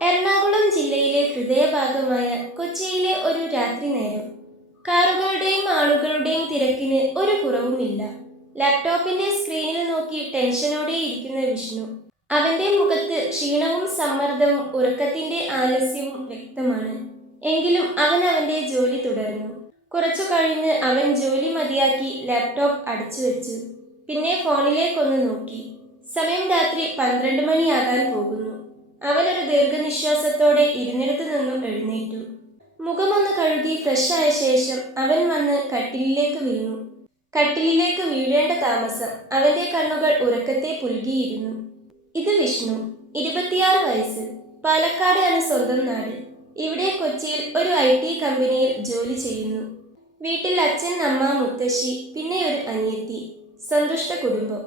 എറണാകുളം ജില്ലയിലെ ഹൃദയഭാഗമായ കൊച്ചിയിലെ ഒരു രാത്രി നേരം. കാറുകളുടെയും ആളുകളുടെയും തിരക്കിന് ഒരു കുറവുമില്ല. ലാപ്ടോപ്പിന്റെ സ്ക്രീനിൽ നോക്കി ടെൻഷനോടെ ഇരിക്കുന്ന വിഷ്ണു. അവന്റെ മുഖത്ത് ക്ഷീണവും സമ്മർദ്ദവും ഉറക്കത്തിന്റെ ആലസ്യവും വ്യക്തമാണ്. എങ്കിലും അവൻ അവന്റെ ജോലി തുടർന്നു. കുറച്ചു കഴിഞ്ഞ് അവൻ ജോലി മതിയാക്കി ലാപ്ടോപ്പ് അടച്ചു വെച്ചു. പിന്നെ ഫോണിലേക്കൊന്ന് നോക്കി. സമയം രാത്രി 12 മണിയാകാൻ പോകുന്നു. അവനൊരു ദീർഘനിശ്വാസത്തോടെ ഇരുന്നിടത്തു നിന്നും എഴുന്നേറ്റു. മുഖമൊന്ന് കഴുകി ഫ്രഷായ ശേഷം അവൻ വന്ന് കട്ടിലിലേക്ക് വീണു. കട്ടിലിലേക്ക് വീഴേണ്ട താമസം. അവന്റെ കണ്ണുകൾ ഉറക്കത്തെ പുൽകിയിരുന്നു. ഇത് വിഷ്ണു, 26 വയസ്സ്. പാലക്കാടാണ് സ്വന്തം നാട്. ഇവിടെ കൊച്ചിയിൽ ഒരു IT കമ്പനിയിൽ ജോലി ചെയ്യുന്നു. വീട്ടിൽ അച്ഛൻ, അമ്മ, മുത്തശ്ശി, പിന്നെ ഒരു അനിയത്തി. സന്തുഷ്ട കുടുംബം.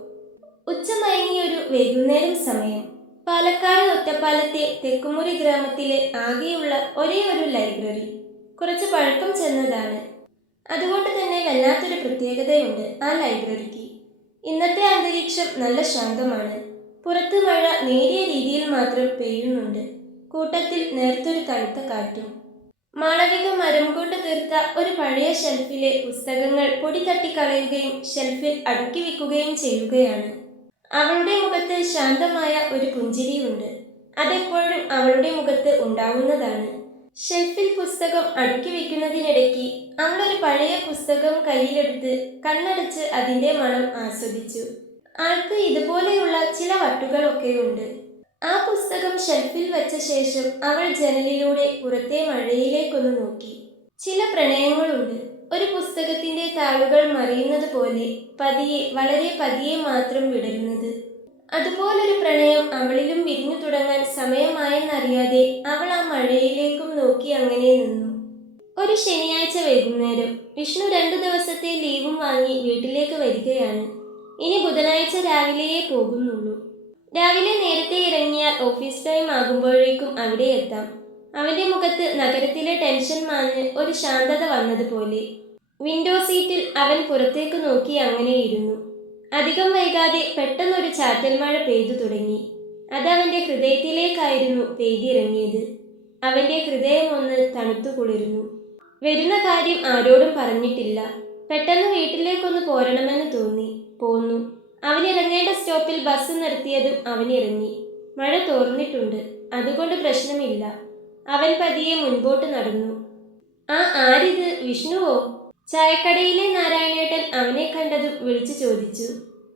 ഉച്ചമയങ്ങിയൊരു വൈകുന്നേരം സമയം. പാലക്കാട് ഒറ്റപ്പാലത്തെ തെക്കുമുറി ഗ്രാമത്തിലെ ആകെയുള്ള ഒരേ ഒരു ലൈബ്രറി. കുറച്ച് പഴക്കം ചെന്നതാണ്. അതുകൊണ്ട് തന്നെ വല്ലാത്തൊരു പ്രത്യേകതയുണ്ട് ആ ലൈബ്രറിക്ക്. ഇന്നത്തെ അന്തരീക്ഷം നല്ല ശാന്തമാണ്. പുറത്ത് മഴ നേരിയ രീതിയിൽ മാത്രം പെയ്യുന്നുണ്ട്. കൂട്ടത്തിൽ നേർത്തൊരു തണുത്ത കാറ്റും. മാളവിക മരം കൊണ്ട് തീർത്ത ഒരു പഴയ ഷെൽഫിലെ പുസ്തകങ്ങൾ പൊടി തട്ടിക്കളയുകയും ഷെൽഫിൽ അടുക്കി വെക്കുകയും ചെയ്യുകയാണ്. അവളുടെ മുഖത്ത് ശാന്തമായ ഒരു പുഞ്ചിരിയുണ്ട്. അതെപ്പോഴും അവളുടെ മുഖത്ത് ഉണ്ടാവുന്നതാണ്. ഷെൽഫിൽ പുസ്തകം അടുക്കി വെക്കുന്നതിനിടയ്ക്ക് അവളൊരു പഴയ പുസ്തകം കയ്യിലെടുത്ത് കണ്ണടച്ച് അതിൻ്റെ മണം ആസ്വദിച്ചു. ആൾക്ക് ഇതുപോലെയുള്ള ചില വട്ടുകളൊക്കെയുണ്ട്. ആ പുസ്തകം ഷെൽഫിൽ വെച്ച ശേഷം അവൾ ജനലിലൂടെ പുറത്തെ മഴയിലേക്കൊന്ന് നോക്കി. ചില പ്രണയങ്ങളുണ്ട് ഒരു പുസ്തകത്തിന്റെ താളുകൾ മറിയുന്നത് പോലെ, പതിയെ, വളരെ പതിയെ മാത്രം വിടരുന്നത്. അതുപോലൊരു പ്രണയം അവളിലും വിരിഞ്ഞു തുടങ്ങാൻ സമയമായെന്നറിയാതെ അവൾ ആ മഴയിലേക്കും നോക്കി അങ്ങനെ നിന്നു. ഒരു ശനിയാഴ്ച വൈകുന്നേരം. വിഷ്ണു 2 ദിവസത്തെ ലീവും വാങ്ങി വീട്ടിലേക്ക് വരികയാണ്. ഇനി ബുധനാഴ്ച രാവിലെയേ പോകുന്നുള്ളൂ. രാവിലെ നേരത്തെ ഇറങ്ങിയാൽ ഓഫീസ് ടൈം ആകുമ്പോഴേക്കും അവിടെ എത്താം. അവന്റെ മുഖത്ത് നഗരത്തിലെ ടെൻഷൻ മാഞ്ഞ് ഒരു ശാന്തത വന്നതുപോലെ. വിൻഡോ സീറ്റിൽ അവൻ പുറത്തേക്ക് നോക്കി അങ്ങനെ ഇരുന്നു. അധികം വൈകാതെ പെട്ടെന്നൊരു ചാറ്റൽ മഴ പെയ്തു തുടങ്ങി. അതവന്റെ ഹൃദയത്തിലേക്കായിരുന്നു പെയ്തിറങ്ങിയത്. അവന്റെ ഹൃദയം ഒന്ന് തണുത്തു കുളിർന്നു. വരുന്ന കാര്യം ആരോടും പറഞ്ഞിട്ടില്ല. പെട്ടെന്ന് വീട്ടിലേക്കൊന്ന് പോരണമെന്ന് തോന്നി. പോന്നു. അവനിറങ്ങേണ്ട സ്റ്റോപ്പിൽ ബസ് നിർത്തിയതും അവനിറങ്ങി. മഴ തോർന്നിട്ടുണ്ട്, അതുകൊണ്ട് പ്രശ്നമില്ല. അവൻ പതിയെ മുൻപോട്ട് നടന്നു. ആരിത്, വിഷ്ണുവോ? ചായക്കടയിലെ നാരായണേട്ടൻ അവനെ കണ്ടതും വിളിച്ചു ചോദിച്ചു.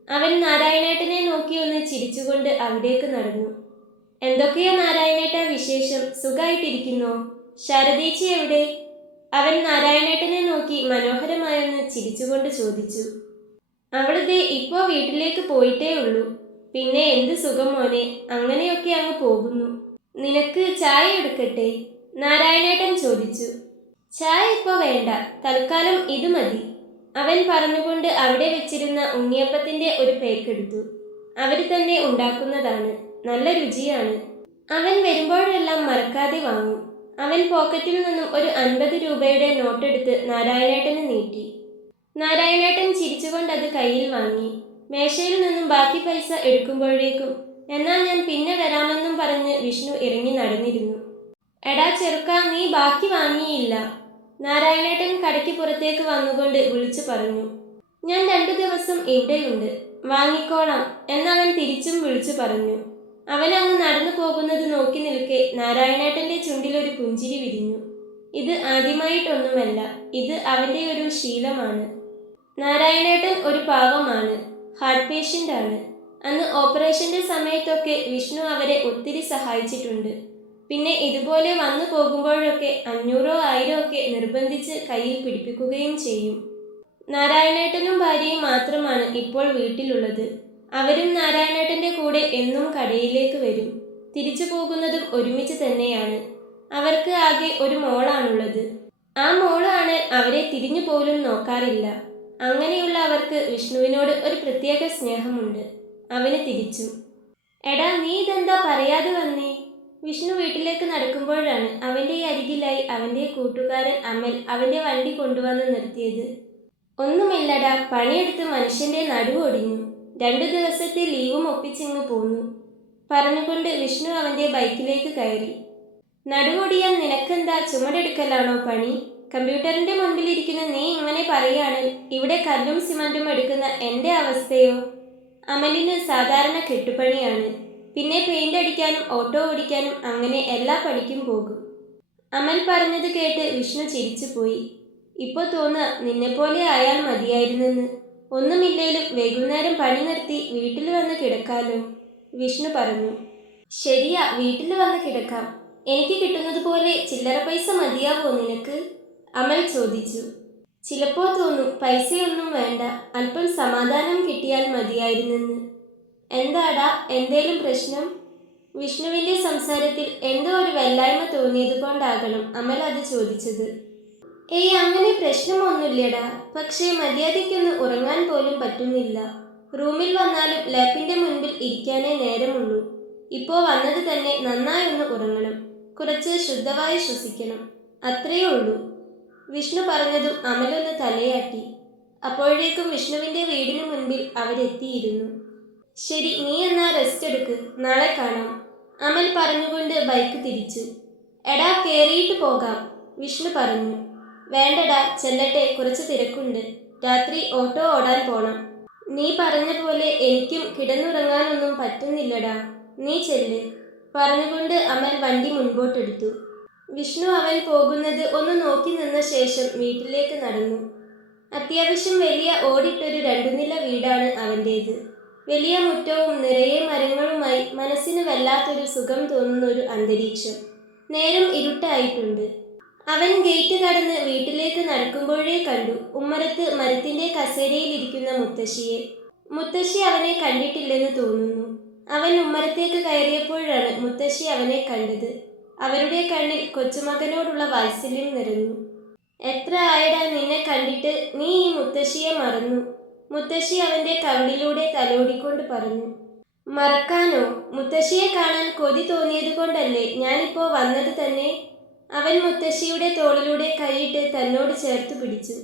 അവൻ നാരായണേട്ടനെ നോക്കി ഒന്ന് ചിരിച്ചുകൊണ്ട് അവിടേക്ക് നടന്നു. എന്തൊക്കെയാ നാരായണേട്ട വിശേഷം? സുഖായിട്ടിരിക്കുന്നോ? ശാരദേച്ചി എവിടെ? അവൻ നാരായണേട്ടനെ നോക്കി മനോഹരമായൊന്ന് ചിരിച്ചുകൊണ്ട് ചോദിച്ചു. അവളിതേ ഇപ്പോ വീട്ടിലേക്ക് പോയിട്ടേ ഉള്ളൂ. പിന്നെ എന്ത് സുഖം മോനെ, അങ്ങനെയൊക്കെ അങ്ങ് പോകുന്നു. നിനക്ക് ചായ എടുക്കട്ടെ? നാരായണേട്ടൻ ചോദിച്ചു. ചായ ഇപ്പോൾ വേണ്ട, തൽക്കാലം ഇത് മതി. അവൻ പറഞ്ഞുകൊണ്ട് അവിടെ വെച്ചിരുന്ന ഉണ്ണിയപ്പത്തിന്റെ ഒരു പേക്ക് എടുത്തു. അവർ തന്നെ ഉണ്ടാക്കുന്നതാണ്, നല്ല രുചിയാണ്. അവൻ വരുമ്പോഴെല്ലാം മറക്കാതെ വാങ്ങും. അവൻ പോക്കറ്റിൽ നിന്നും ഒരു 50 രൂപയുടെ നോട്ടെടുത്ത് നാരായണേട്ടന് നീട്ടി. നാരായണേട്ടൻ ചിരിച്ചുകൊണ്ടത് കയ്യിൽ വാങ്ങി. മേശയിൽ നിന്നും ബാക്കി പൈസ എടുക്കുമ്പോഴേക്കും എന്നാൽ ഞാൻ പിന്നെ വരാമെന്നും പറഞ്ഞ് വിഷ്ണു ഇറങ്ങി നടന്നിരുന്നു. എടാ ചെറുക്കാ, നീ ബാക്കി വാങ്ങിയില്ല. നാരായണേട്ടൻ കടയ്ക്ക് പുറത്തേക്ക് വന്നുകൊണ്ട് വിളിച്ചു പറഞ്ഞു. ഞാൻ 2 ദിവസം ഇവിടെയുണ്ട്, വാങ്ങിക്കോളാം എന്നവൻ തിരിച്ചും വിളിച്ചു പറഞ്ഞു. അവനങ്ങ് നടന്നു പോകുന്നത് നോക്കി നിൽക്കെ നാരായണേട്ടന്റെ ചുണ്ടിലൊരു പുഞ്ചിരി വിരിഞ്ഞു. ഇത് ആദ്യമായിട്ടൊന്നുമല്ല, ഇത് അവന്റെ ഒരു ശീലമാണ്. നാരായണേട്ടൻ ഒരു പാവമാണ്, ഹാർട്ട് പേഷ്യൻ്റ് ആണ്. അന്ന് ഓപ്പറേഷന്റെ സമയത്തൊക്കെ വിഷ്ണു അവരെ ഒത്തിരി സഹായിച്ചിട്ടുണ്ട്. പിന്നെ ഇതുപോലെ വന്നു പോകുമ്പോഴൊക്കെ 500 1000 ഒക്കെ നിർബന്ധിച്ച് കയ്യിൽ പിടിപ്പിക്കുകയും ചെയ്യും. നാരായണേട്ടനും ഭാര്യയും മാത്രമാണ് ഇപ്പോൾ വീട്ടിലുള്ളത്. അവരും നാരായണേട്ടന്റെ കൂടെ എന്നും കടയിലേക്ക് വരും. തിരിച്ചു പോകുന്നതും ഒരുമിച്ച് തന്നെയാണ്. അവർക്ക് ആകെ ഒരു മോളാണുള്ളത്. ആ മോളാണ് അവരെ തിരിഞ്ഞു പോലും നോക്കാറില്ല. അങ്ങനെയുള്ള അവർക്ക് വിഷ്ണുവിനോട് ഒരു പ്രത്യേക സ്നേഹമുണ്ട്. അവന് തിരിച്ചു. എടാ, നീ ഇതെന്താ പറയാതെ വന്നേ? വിഷ്ണു വീട്ടിലേക്ക് നടക്കുമ്പോഴാണ് അവന്റെ അരികിലായി അവന്റെ കൂട്ടുകാരൻ അമൽ അവന്റെ വണ്ടി കൊണ്ടുവന്ന് നിർത്തിയത്. ഒന്നുമില്ലടാ, പണിയെടുത്ത് മനുഷ്യന്റെ നടുവൊടിഞ്ഞു. 2 ദിവസത്തെ ലീവും ഒപ്പിച്ചിങ്ങ് പോന്നു. പറഞ്ഞുകൊണ്ട് വിഷ്ണു അവൻ്റെ ബൈക്കിലേക്ക് കയറി. നടുവൊടിയാൻ നിനക്കെന്താ, ചുമടെടുക്കലാണോ പണി? കമ്പ്യൂട്ടറിൻ്റെ മുൻപിലിരിക്കുന്ന നീ ഇങ്ങനെ പറയുകയാണെങ്കിൽ ഇവിടെ കല്ലും സിമൻറ്റും എടുക്കുന്ന എൻ്റെ അവസ്ഥയോ? അമലിന് സാധാരണ കെട്ടുപണിയാണ്. പിന്നെ പെയിൻ്റ് അടിക്കാനും ഓട്ടോ ഓടിക്കാനും അങ്ങനെ എല്ലാ പണിക്കും പോകും. അമൽ പറഞ്ഞത് കേട്ട് വിഷ്ണു ചിരിച്ചുപോയി. ഇപ്പോൾ തോന്നുക നിന്നെപ്പോലെ ആയാൽ മതിയായിരുന്നെന്ന്. ഒന്നുമില്ലേലും വൈകുന്നേരം പണി നിർത്തി വീട്ടിൽ വന്ന് കിടക്കാലോ, വിഷ്ണു പറഞ്ഞു. ശരിയാ, വീട്ടിൽ വന്ന് കിടക്കാം. എനിക്ക് കിട്ടുന്നത് പോലെ ചില്ലറ പൈസ മതിയാവോ നിനക്ക്? അമൽ ചോദിച്ചു. ചിലപ്പോൾ തോന്നും പൈസയൊന്നും വേണ്ട, അല്പം സമാധാനം കിട്ടിയാൽ മതിയായിരുന്നെന്ന്. എന്താടാ, എന്തേലും പ്രശ്നം? വിഷ്ണുവിൻ്റെ സംസാരത്തിൽ എന്തോ ഒരു വല്ലായ്മ തോന്നിയത് കൊണ്ടാകണം അമൽ അത് ചോദിച്ചത്. ഏയ്, അങ്ങനെ പ്രശ്നമൊന്നുമില്ലടാ. പക്ഷേ മര്യാദയ്ക്കൊന്ന് ഉറങ്ങാൻ പോലും പറ്റുന്നില്ല. റൂമിൽ വന്നാലും ലാപ്പിൻ്റെ മുൻപിൽ ഇരിക്കാനേ നേരമുള്ളൂ. ഇപ്പോൾ വന്നത് തന്നെ നന്നായി ഒന്ന് ഉറങ്ങണം, കുറച്ച് ശുദ്ധവായു ശ്വസിക്കണം, അത്രയേ ഉള്ളൂ, വിഷ്ണു പറഞ്ഞതും അമലൊന്ന് തലയാട്ടി. അപ്പോഴേക്കും വിഷ്ണുവിൻ്റെ വീടിന് മുൻപിൽ അവരെത്തിയിരുന്നു. ശരി, നീ എന്നാ റെസ്റ്റ് എടുക്ക്, നാളെ കാണാം, അമൽ പറഞ്ഞുകൊണ്ട് ബൈക്ക് തിരിച്ചു. എടാ, കയറിയിട്ട് പോകാം, വിഷ്ണു പറഞ്ഞു. വേണ്ടടാ, ചെല്ലട്ടെ, കുറച്ച് തിരക്കുണ്ട്. രാത്രി ഓട്ടോ ഓടാൻ പോണം. നീ പറഞ്ഞ പോലെ എനിക്കും കിടന്നുറങ്ങാനൊന്നും പറ്റുന്നില്ലടാ, നീ ചെല്ല്, പറഞ്ഞുകൊണ്ട് അമൽ വണ്ടി മുൻപോട്ടെടുത്തു. വിഷ്ണു അവൻ പോകുന്നത് ഒന്ന് നോക്കി നിന്ന ശേഷം വീട്ടിലേക്ക് നടന്നു. അത്യാവശ്യം വലിയ ഓടിട്ടൊരു 2 നില വീടാണ് അവൻ്റേത്. വലിയ മുറ്റവും നിറയെ മരങ്ങളുമായി മനസ്സിന് വല്ലാത്തൊരു സുഖം തോന്നുന്ന ഒരു അന്തരീക്ഷം. നേരം ഇരുട്ടായിട്ടുണ്ട്. അവൻ ഗേറ്റ് കടന്ന് വീട്ടിലേക്ക് നടക്കുമ്പോഴേ കണ്ടു ഉമ്മറത്ത് മരത്തിൻ്റെ കസേരയിലിരിക്കുന്ന മുത്തശ്ശിയെ. മുത്തശ്ശി അവനെ കണ്ടിട്ടില്ലെന്ന് തോന്നുന്നു. അവൻ ഉമ്മറത്തേക്ക് കയറിയപ്പോഴാണ് മുത്തശ്ശി അവനെ കണ്ടത്. അവരുടെ കണ്ണിൽ കൊച്ചുമകനോടുള്ള വാത്സല്യം നിറഞ്ഞു. എത്ര ആയടാ നിന്നെ കണ്ടിട്ട്, നീ ഈ മുത്തശ്ശിയെ മറന്നു, മുത്തശ്ശി അവൻ്റെ കവിളിലൂടെ തലോടിക്കൊണ്ട് പറഞ്ഞു. മറക്കാനോ? മുത്തശ്ശിയെ കാണാൻ കൊതി തോന്നിയത് കൊണ്ടല്ലേ ഞാനിപ്പോൾ വന്നത് തന്നെ. അവൻ മുത്തശ്ശിയുടെ തോളിലൂടെ കൈയിട്ട് തന്നോട് ചേർത്ത് പിടിച്ചു.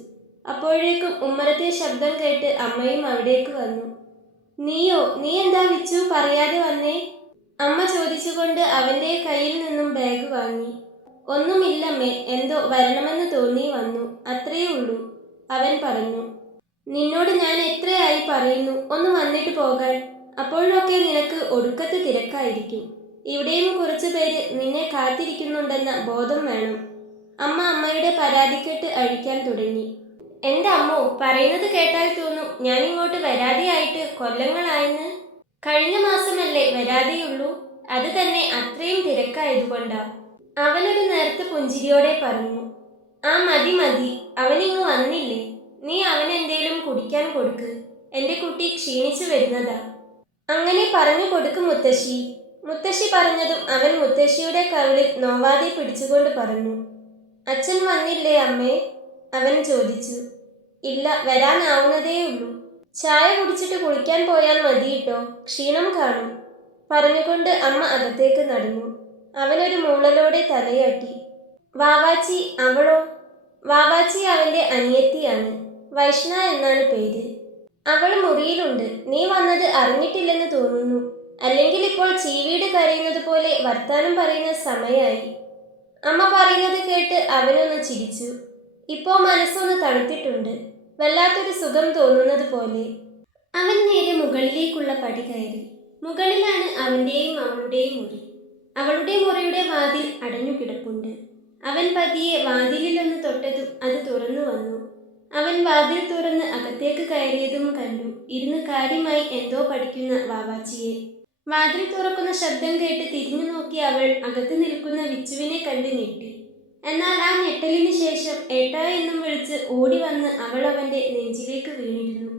അപ്പോഴേക്കും ഉമ്മറത്തെ ശബ്ദം കേട്ട് അമ്മയും അവിടേക്ക് വന്നു. നീയോ? നീ എന്താ വിച്ചു പറയാതെ വന്നേ? അമ്മ ചോദിച്ചുകൊണ്ട് അവൻ്റെ കയ്യിൽ നിന്നും ബാഗ് വാങ്ങി. ഒന്നുമില്ലമ്മേ, എന്തോ വരണമെന്ന് തോന്നി വന്നു, അത്രയേ ഉള്ളൂ, അവൻ പറഞ്ഞു. നിന്നോട് ഞാൻ എത്രയായി പറയുന്നു ഒന്ന് വന്നിട്ട് പോകാൻ. അപ്പോഴൊക്കെ നിനക്ക് ഒടുക്കത്ത് തിരക്കായിരിക്കും. ഇവിടെയും കുറച്ചു പേര് നിന്നെ കാത്തിരിക്കുന്നുണ്ടെന്ന ബോധം വേണം. അമ്മ അമ്മയുടെ പരാതിക്കെട്ട് അഴിക്കാൻ തുടങ്ങി. എൻ്റെ അമ്മോ, പറയുന്നത് കേട്ടാൽ തോന്നും ഞാനിങ്ങോട്ട് വരാതെയായിട്ട് കൊല്ലങ്ങളായെന്ന്. കഴിഞ്ഞ മാസമല്ലേ വരാതെയുള്ളൂ, അത് തന്നെ അത്രയും തിരക്കായതുകൊണ്ടാ, അവനൊരു നേർത്ത പുഞ്ചിരിയോടെ പറഞ്ഞു. ആ മതി മതി, അവനിങ്ങ് വന്നില്ലേ, നീ അവനെന്തേലും കുടിക്കാൻ കൊടുക്ക്, എൻ്റെ കുട്ടി ക്ഷീണിച്ചു വരുന്നതാ. അങ്ങനെ പറഞ്ഞു കൊടുക്കും മുത്തശ്ശി. മുത്തശ്ശി പറഞ്ഞതും അവൻ മുത്തശ്ശിയുടെ കവിളിൽ നോവാതെ പിടിച്ചുകൊണ്ട് പറഞ്ഞു. അച്ഛൻ വന്നില്ലേ അമ്മേ? അവൻ ചോദിച്ചു. ഇല്ല, വരാനാവുന്നതേയുള്ളൂ. ചായ കുടിച്ചിട്ട് കുളിക്കാൻ പോയാൽ മതിയിട്ടോ, ക്ഷീണം കാണും, പറഞ്ഞുകൊണ്ട് അമ്മ അകത്തേക്ക് നടന്നു. അവനൊരു മൂളലോടെ തലയാട്ടി. വാവാച്ചി, അവളോ? വാവാച്ചി അവൻ്റെ അനിയത്തിയാണ്, വൈഷ്ണ എന്നാണ് പേര്. അവൾ മുറിയിലുണ്ട്. നീ വന്നത് അറിഞ്ഞിട്ടില്ലെന്ന് തോന്നുന്നു. അല്ലെങ്കിൽ ഇപ്പോൾ ചീവീട് കരയുന്നത് പോലെ വർത്താനം പറയുന്ന സമയമായി. അമ്മ പറയുന്നത് കേട്ട് അവനൊന്ന് ചിരിച്ചു. ഇപ്പോൾ മനസ്സൊന്ന് തണുത്തിട്ടുണ്ട്, വല്ലാത്തൊരു സുഖം തോന്നുന്നത് പോലെ. അവൻ നേരെ മുകളിലേക്കുള്ള പടി കയറി. മുകളിലാണ് അവൻ്റെയും അവളുടെയും മുറി. അവളുടെ മുറിയുടെ വാതിൽ അടഞ്ഞു കിടപ്പുണ്ട്. അവൻ പതിയെ വാതിലിലൊന്ന് തൊട്ടതും അത് തുറന്നു വന്നു. അവൻ വാതിൽ തുറന്ന് അകത്തേക്ക് കയറിയതും കണ്ടു ഇരുന്ന് കാര്യമായി എന്തോ പഠിക്കുന്ന വാവാച്ചിയെ. വാതിൽ തുറക്കുന്ന ശബ്ദം കേട്ട് തിരിഞ്ഞു നോക്കി അവൾ അകത്ത് നിൽക്കുന്ന വിച്ചുവിനെ കണ്ട് ഞെട്ടി. എന്നാൽ ആ ഞെട്ടലിന് ശേഷം ഏട്ടാ എന്നും വിളിച്ച് ഓടി വന്ന് അവൾ അവൻ്റെ നെഞ്ചിലേക്ക് വീണിരുന്നു.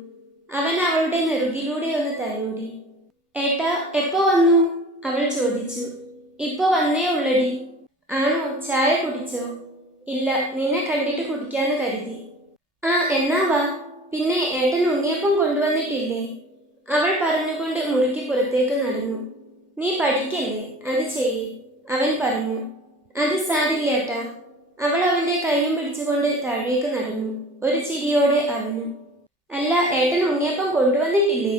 അവൻ അവളുടെ നെറുകിലൂടെ ഒന്ന് തലോടി. ഏട്ടാ, എപ്പോ വന്നു? അവൾ ചോദിച്ചു. ഇപ്പൊ വന്നേ ഉള്ളടി. ആണോ? ചായ കുടിച്ചോ? ഇല്ല, നിന്നെ കണ്ടിട്ട് കുടിക്കാന്ന് കരുതി. ആ, എന്നാ വാ. പിന്നെ ഏട്ടൻ ഉണ്ണിയപ്പം കൊണ്ടുവന്നിട്ടില്ലേ? അവൾ പറഞ്ഞുകൊണ്ട് മുറിക്ക് പുറത്തേക്ക് നടന്നു. നീ പഠിക്കല്ലേ, അത് ചെയ്യ്, അവൻ പറഞ്ഞു. അത് സാരില്ലേട്ടാ. അവൾ അവൻ്റെ കൈയും പിടിച്ചുകൊണ്ട് താഴേക്ക് നടന്നു. ഒരു ചിരിയോടെ അവനും. അല്ല, ഏട്ടൻ ഉണ്ണിയപ്പം കൊണ്ടുവന്നിട്ടില്ലേ?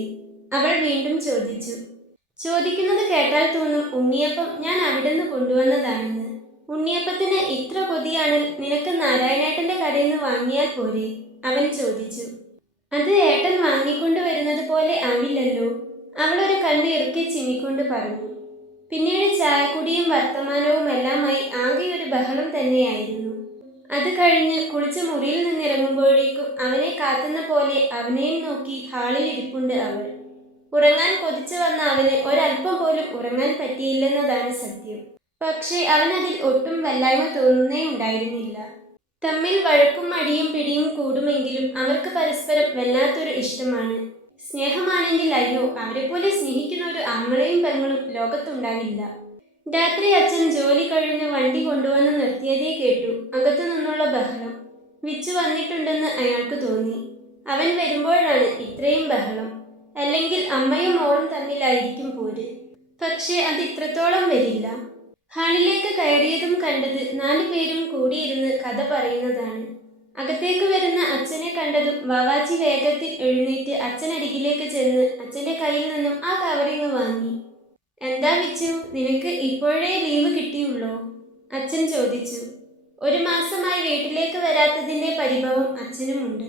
അവൾ വീണ്ടും ചോദിച്ചു. ചോദിക്കുന്നത് കേട്ടാൽ തോന്നും ഉണ്ണിയപ്പം ഞാൻ അവിടുന്ന് കൊണ്ടുവന്നതാണെന്ന്. ഉണ്ണിയപ്പത്തിന് ഇത്ര കൊതിയാണ്, നിനക്ക് നാരായണേട്ടന്റെ കടയിൽ നിന്ന് വാങ്ങിയാൽ പോരെ? അവൻ ചോദിച്ചു. അത് ഏട്ടൻ വാങ്ങിക്കൊണ്ട് വരുന്നത് പോലെ ആവില്ലല്ലോ, അവളൊരു കണ്ണ് ഇറുക്കി ചിമ്മിക്കൊണ്ട് പറഞ്ഞു. പിന്നീട് ചായക്കുടിയും വർത്തമാനവും എല്ലാമായി ആകെ ഒരു ബഹളം തന്നെയായിരുന്നു. അത് കഴിഞ്ഞ് കുളിച്ച് മുറിയിൽ നിന്നിറങ്ങുമ്പോഴേക്കും അവനെ കാത്തുന്ന പോലെ അവനെയും നോക്കി ഹാളിൽ ഇരിപ്പുണ്ട് അവൾ. ഉറങ്ങാൻ കൊതിച്ചു വന്ന അവന് ഒരല്പം പോലും ഉറങ്ങാൻ പറ്റിയില്ലെന്നതാണ് സത്യം. പക്ഷേ അവനതിൽ ഒട്ടും വല്ലായ്മ തോന്നുന്നേ ഉണ്ടായിരുന്നില്ല. തമ്മിൽ വഴക്കും മടിയും പിടിയും കൂടുമെങ്കിലും അവർക്ക് പരസ്പരം വല്ലാത്തൊരു ഇഷ്ടമാണ്. സ്നേഹമാണെങ്കിൽ അയ്യോ, അവരെപ്പോലെ സ്നേഹിക്കുന്ന ഒരു ആങ്ങളെയും പെങ്ങളും ലോകത്തുണ്ടാവില്ല. രാത്രി അച്ഛൻ ജോലി കഴിഞ്ഞ് വണ്ടി കൊണ്ടുവന്ന് നിർത്തിയതേ കേട്ടു അകത്തു നിന്നുള്ള ബഹളം. വിച്ചു വന്നിട്ടുണ്ടെന്ന് അയാൾക്ക് തോന്നി. അവൻ വരുമ്പോഴാണ് ഇത്രയും ബഹളം. അല്ലെങ്കിൽ അമ്മയും മോളും തമ്മിലായിരിക്കും പോര്. പക്ഷേ അത് ഇത്രത്തോളം വരില്ല. ഹാളിലേക്ക് കയറിയതും കണ്ടത് 4 പേരും കൂടിയിരുന്ന് കഥ പറയുന്നതാണ്. അകത്തേക്ക് വരുന്ന അച്ഛനെ കണ്ടതും വാവാച്ചി വേഗത്തിൽ എഴുന്നേറ്റ് അച്ഛനരികിലേക്ക് ചെന്ന് അച്ഛൻ്റെ കയ്യിൽ നിന്നും ആ കവറിങ് വാങ്ങി. എന്താ വിച്ചു, നിനക്ക് ഇപ്പോഴേ ലീവ് കിട്ടിയുള്ളോ? അച്ഛൻ ചോദിച്ചു. 1 മാസമായി വീട്ടിലേക്ക് വരാത്തതിൻ്റെ പരിഭവം അച്ഛനുമുണ്ട്.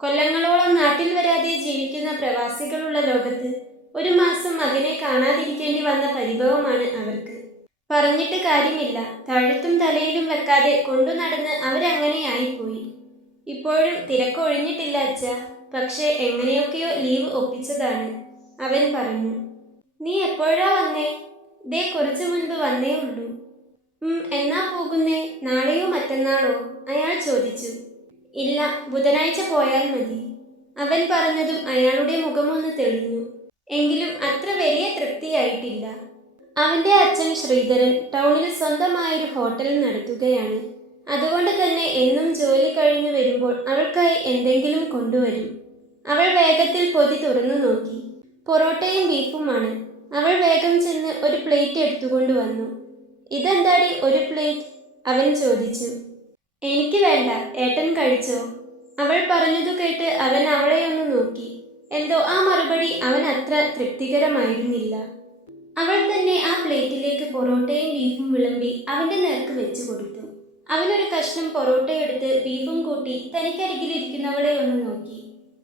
കൊല്ലങ്ങളോളം നാട്ടിൽ വരാതെ ജീവിക്കുന്ന പ്രവാസികളുള്ള ലോകത്ത് 1 മാസം മകനെ കാണാതിരിക്കേണ്ടി വന്ന പരിഭവമാണ് അവർക്ക്. പറഞ്ഞിട്ട് കാര്യമില്ല, കഴുത്തും തലയിലും വെക്കാതെ കൊണ്ടു നടന്ന് അവരങ്ങനെയായിപ്പോയി. ഇപ്പോഴും തിരക്കൊഴിഞ്ഞിട്ടില്ല അച്ഛ, പക്ഷേ എങ്ങനെയൊക്കെയോ ലീവ് ഒപ്പിച്ചതാണ്, അവൻ പറഞ്ഞു. നീ എപ്പോഴാ വന്നേ? ദേ കുറച്ചു മുൻപ് വന്നേ ഉള്ളൂ. എന്നാ പോകുന്നേ? നാളെയോ മറ്റന്നാളോ? അയാൾ ചോദിച്ചു. ഇല്ല, ബുധനാഴ്ച പോയാൽ മതി, അവൻ പറഞ്ഞതും അയാളുടെ മുഖമൊന്ന് തെളിഞ്ഞു. എങ്കിലും അത്ര വലിയ തൃപ്തിയായിട്ടില്ല. അവൻ്റെ അച്ഛൻ ശ്രീധരൻ ടൗണിൽ സ്വന്തമായൊരു ഹോട്ടൽ നടത്തുകയാണ്. അതുകൊണ്ട് തന്നെ എന്നും ജോലി കഴിഞ്ഞു വരുമ്പോൾ അവൾക്കായി എന്തെങ്കിലും കൊണ്ടുവരും. അവൾ വേഗത്തിൽ പൊതി തുറന്നു നോക്കി. പൊറോട്ടയും ബീഫുമാണ്. അവൾ വേഗം ചെന്ന് ഒരു പ്ലേറ്റ് എടുത്തുകൊണ്ട് വന്നു. ഇതെന്താടി ഒരു പ്ലേറ്റ്? അവൻ ചോദിച്ചു. എനിക്ക് വേണ്ട, ഏട്ടൻ കഴിച്ചോ, അവൾ പറഞ്ഞതു കേട്ട് അവൻ അവളെ ഒന്ന് നോക്കി. എന്തോ ആ മറുപടി അവൻ അത്ര തൃപ്തികരമായിരുന്നില്ല. അവൾ തന്നെ ആ പ്ലേറ്റിലേക്ക് പൊറോട്ടയും ബീഫും വിളമ്പി അവൻ്റെ നേർക്ക് വെച്ചു കൊടുത്തു. അവനൊരു കഷ്ണം പൊറോട്ടയെടുത്ത് ബീഫും കൂട്ടി തനിക്കരികിലിരിക്കുന്നവളെ ഒന്ന് നോക്കി.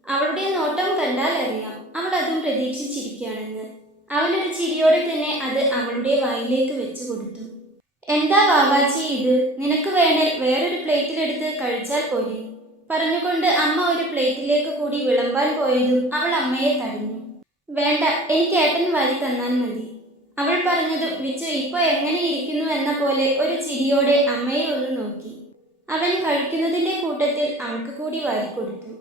അവളുടെ നോട്ടം കണ്ടാൽ അറിയാം അവൾ അതും പ്രതീക്ഷിച്ചിരിക്കുകയാണെന്ന്. അവനൊരു ചിരിയോടെ തന്നെ അത് അവളുടെ വായിലേക്ക് വെച്ചു കൊടുത്തു. എന്താ വാവാച്ചി ഇത്? നിനക്ക് വേണേൽ വേറൊരു പ്ലേറ്റിലെടുത്ത് കഴിച്ചാൽ പോരെ? പറഞ്ഞുകൊണ്ട് അമ്മ ഒരു പ്ലേറ്റിലേക്ക് കൂടി വിളമ്പാൻ പോയതും അവൾ അമ്മയെ തടഞ്ഞു. വേണ്ട, എനിക്ക് ഏട്ടൻ വാരി തന്നാൽ മതി, അവൾ പറഞ്ഞതും വിച്ചു ഇപ്പോൾ എങ്ങനെ ഇരിക്കുന്നു എന്ന പോലെ ഒരു ചിരിയോടെ അമ്മയെ ഒന്ന് നോക്കി. അവൻ കഴിക്കുന്നതിൻ്റെ കൂട്ടത്തിൽ അവൾക്ക് കൂടി വാരിക്കൊടുത്തു.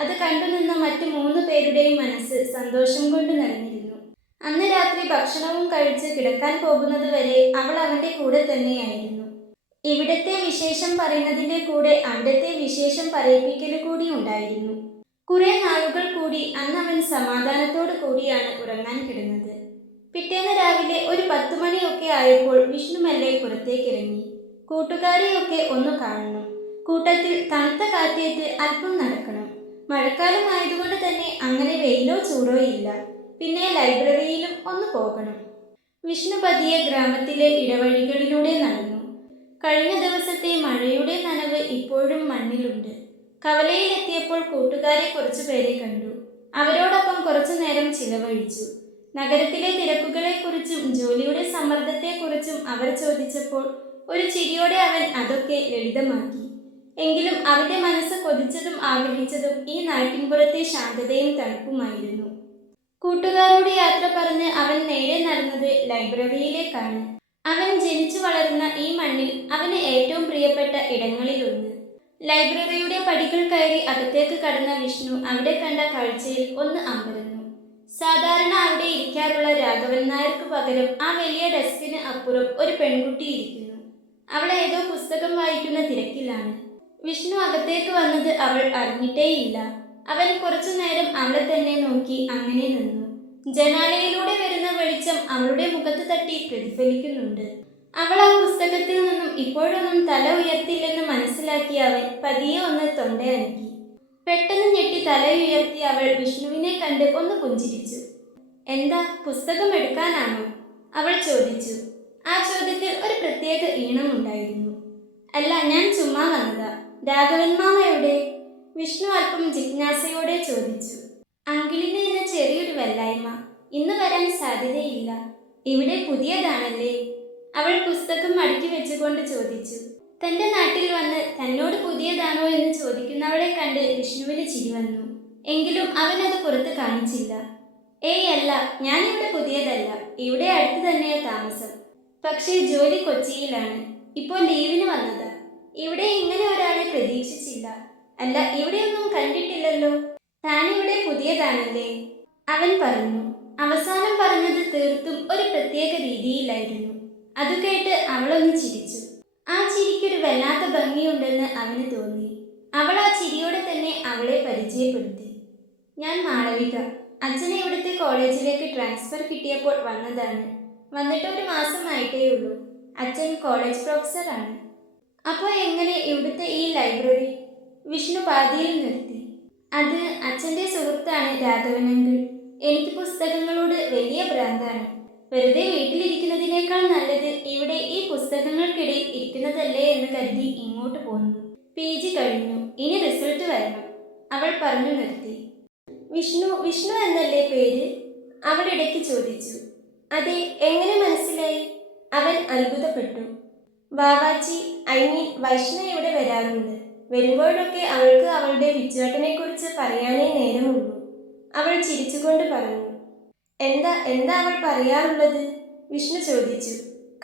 അത് കണ്ടുനിന്ന മറ്റു 3 പേരുടെയും മനസ്സ് സന്തോഷം കൊണ്ട് നിറഞ്ഞിരുന്നു. അന്ന് രാത്രി ഭക്ഷണവും കഴിച്ച് കിടക്കാൻ പോകുന്നത് വരെ അവൾ അവൻ്റെ കൂടെ തന്നെയായിരുന്നു. ഇവിടത്തെ വിശേഷം പറയുന്നതിൻ്റെ കൂടെ അവിടത്തെ വിശേഷം പറയിപ്പിക്കൽ കൂടി ഉണ്ടായിരുന്നു. കുറെ നാളുകൾ കൂടി അന്ന് അവൻ സമാധാനത്തോടു കൂടിയാണ് ഉറങ്ങാൻ കിടന്നത്. പിറ്റേന്ന് രാവിലെ ഒരു 10 മണിയൊക്കെ ആയപ്പോൾ വിഷ്ണു മെല്ലെ പുറത്തേക്കിറങ്ങി. കൂട്ടുകാരെയൊക്കെ ഒന്ന് കാണണം, കൂട്ടത്തിൽ തണുത്ത കാറ്റേറ്റ് അല്പം നടക്കണം. മഴക്കാലം ആയതുകൊണ്ട് തന്നെ അങ്ങനെ വെയിലോ ചൂടോ ഇല്ല. പിന്നെ ലൈബ്രറിയിലും ഒന്ന് പോകണം. വിഷ്ണു പതിയെ ഗ്രാമത്തിലെ ഇടവഴികളിലൂടെ നടന്നു. കഴിഞ്ഞ ദിവസത്തെ മഴയുടെ നനവ് ഇപ്പോഴും മണ്ണിലുണ്ട്. കവലയിലെത്തിയപ്പോൾ കൂട്ടുകാരെ കുറച്ചുപേരെ കണ്ടു. അവരോടൊപ്പം കുറച്ചു നേരം ചിലവഴിച്ചു. നഗരത്തിലെ തിരക്കുകളെക്കുറിച്ചും ജോലിയുടെ സമ്മർദ്ദത്തെക്കുറിച്ചും അവർ ചോദിച്ചപ്പോൾ ഒരു ചിരിയോടെ അവൻ അതൊക്കെ ലളിതമാക്കി. എങ്കിലും അവൻ്റെ മനസ്സ് കൊതിച്ചതും ആഗ്രഹിച്ചതും ഈ നാട്ടിൻപുറത്തെ ശാന്തതയും തണുപ്പുമായിരുന്നു. കൂട്ടുകാരോട് യാത്ര പറഞ്ഞ് അവൻ നേരെ നടന്നത് ലൈബ്രറിയിലേക്കാണ്. അവൻ ജനിച്ചു വളർന്ന ഈ മണ്ണിൽ അവന് ഏറ്റവും പ്രിയപ്പെട്ട ഇടങ്ങളിലൊന്ന്. ലൈബ്രറിയുടെ പടികൾ കയറി അകത്തേക്ക് കടന്ന വിഷ്ണു അവിടെ കണ്ട കാഴ്ചയിൽ ഒന്ന് അമ്പരന്നു. സാധാരണ അവിടെ ഇരിക്കാറുള്ള രാഘവൻ നായർക്ക് പകരം ആ വലിയ ഡെസ്കിന് അപ്പുറം ഒരു പെൺകുട്ടി ഇരിക്കുന്നു. അവൾ ഏതോ പുസ്തകം വായിക്കുന്ന തിരക്കിലാണ്. വിഷ്ണു അകത്തേക്ക് വന്നത് അവൾ അറിഞ്ഞിട്ടേയില്ല. അവൻ കുറച്ചു നേരം അവളെ തന്നെ നോക്കി അങ്ങനെ നിന്നു. ജനാലയിലൂടെ വരുന്ന വെളിച്ചം അവളുടെ മുഖത്ത് തട്ടി പ്രതിഫലിക്കുന്നുണ്ട്. അവൾ ആ പുസ്തകത്തിൽ നിന്നും ഇപ്പോഴൊന്നും തല ഉയർത്തില്ലെന്ന് മനസ്സിലാക്കി അവൻ പതിയെ ഒന്ന് തൊണ്ടയനക്കി. പെട്ടെന്ന് ഞെട്ടി തല ഉയർത്തി അവൾ വിഷ്ണുവിനെ കണ്ട് ഒന്ന് പുഞ്ചിരിച്ചു. എന്താ, പുസ്തകം എടുക്കാനാണോ? അവൾ ചോദിച്ചു. ആ ചോദ്യത്തിൽ ഒരു പ്രത്യേക ഈണമുണ്ടായിരുന്നു. അല്ല, ഞാൻ ചുമ്മാ വന്നതാ. രാഘവൻ മാമ എവിടെ? വിഷ്ണു അല്പം ജിജ്ഞാസയോടെ ചോദിച്ചു. അങ്കിളിന് ഇന്ന് ചെറിയൊരു വല്ലായ്മ. ഇന്ന് വരാൻ സാധ്യതയില്ല. ഇവിടെ പുതിയതാണല്ലേ? അവൾ പുസ്തകം മടക്കി വെച്ചുകൊണ്ട് ചോദിച്ചു. തന്റെ നാട്ടിൽ വന്ന് തന്നോട് പുതിയതാണോ എന്ന് ചോദിക്കുന്നവളെ കണ്ട് വിഷ്ണുവിന് ചിരി വന്നു. എങ്കിലും അവനത് പുറത്ത് കാണിച്ചില്ല. ഏയ് അല്ല, ഞാനിവിടെ പുതിയതല്ല. ഇവിടെ അടുത്ത് തന്നെയാ താമസം. പക്ഷേ ജോലി കൊച്ചിയിലാണ്. ഇപ്പോൾ ലീവിന് വന്നതാ. ഇവിടെ ഇങ്ങനെ ഒരാളെ പ്രതീക്ഷിച്ചില്ല. അല്ല, ഇവിടെയൊന്നും കണ്ടിട്ടില്ലല്ലോ. താനിവിടെ പുതിയതാണല്ലേ? അവൻ പറഞ്ഞു. അവസാനം പറഞ്ഞത് തീർത്തും ഒരു പ്രത്യേക രീതിയിലായിരുന്നു. അത് കേട്ട് അവളൊന്ന് ചിരിച്ചു. ആ ചിരിക്കൊരു വല്ലാത്ത ഭംഗിയുണ്ടെന്ന് അവന് തോന്നി. അവൾ ആ ചിരിയോടെ തന്നെ അവളെ പരിചയപ്പെടുത്തി. ഞാൻ മാളവിക. അച്ഛനെ ഇവിടുത്തെ കോളേജിലേക്ക് ട്രാൻസ്ഫർ കിട്ടിയപ്പോൾ വന്നതാണ്. വന്നിട്ട് ഒരു മാസമായിട്ടേ ഉള്ളൂ. അച്ഛൻ കോളേജ് പ്രൊഫസറാണ്. അപ്പോൾ എങ്ങനെ ഇവിടുത്തെ ഈ ലൈബ്രറി? വിഷ്ണു പാതിയിൽ നിർത്തി. അത് അച്ഛൻ്റെ സുഹൃത്താണ് രാഘവനങ്കിൾ. എനിക്ക് പുസ്തകങ്ങളോട് വലിയ ഭ്രാന്താണ്. വെറുതെ വീട്ടിലിരിക്കുന്നതിനേക്കാൾ നല്ലത് ഇവിടെ ഈ പുസ്തകങ്ങൾക്കിടയിൽ ഇരിക്കുന്നതല്ലേ എന്ന് കരുതി ഇങ്ങോട്ട് പോന്നു. PG കഴിഞ്ഞു. ഇനി റിസൾട്ട് വരണം. അവൾ പറഞ്ഞു നിർത്തി. വിഷ്ണു വിഷ്ണു എന്നല്ലേ പേര്? അവൾ ഇടയ്ക്ക് ചോദിച്ചു. അതെ, എങ്ങനെ മനസ്സിലായി? അവൻ അത്ഭുതപ്പെട്ടു. വാവാച്ചി, വൈഷ്ണവ് ഇവിടെ വരാറുണ്ട്. വരുമ്പോഴൊക്കെ അവൾക്ക് അവളുടെ വിച്ചുവേട്ടനെക്കുറിച്ച് പറയാനേ നേരമുള്ളൂ. അവൾ ചിരിച്ചുകൊണ്ട് പറഞ്ഞു. എന്താ എന്താ അവൾ പറയാറുള്ളത്? വിഷ്ണു ചോദിച്ചു.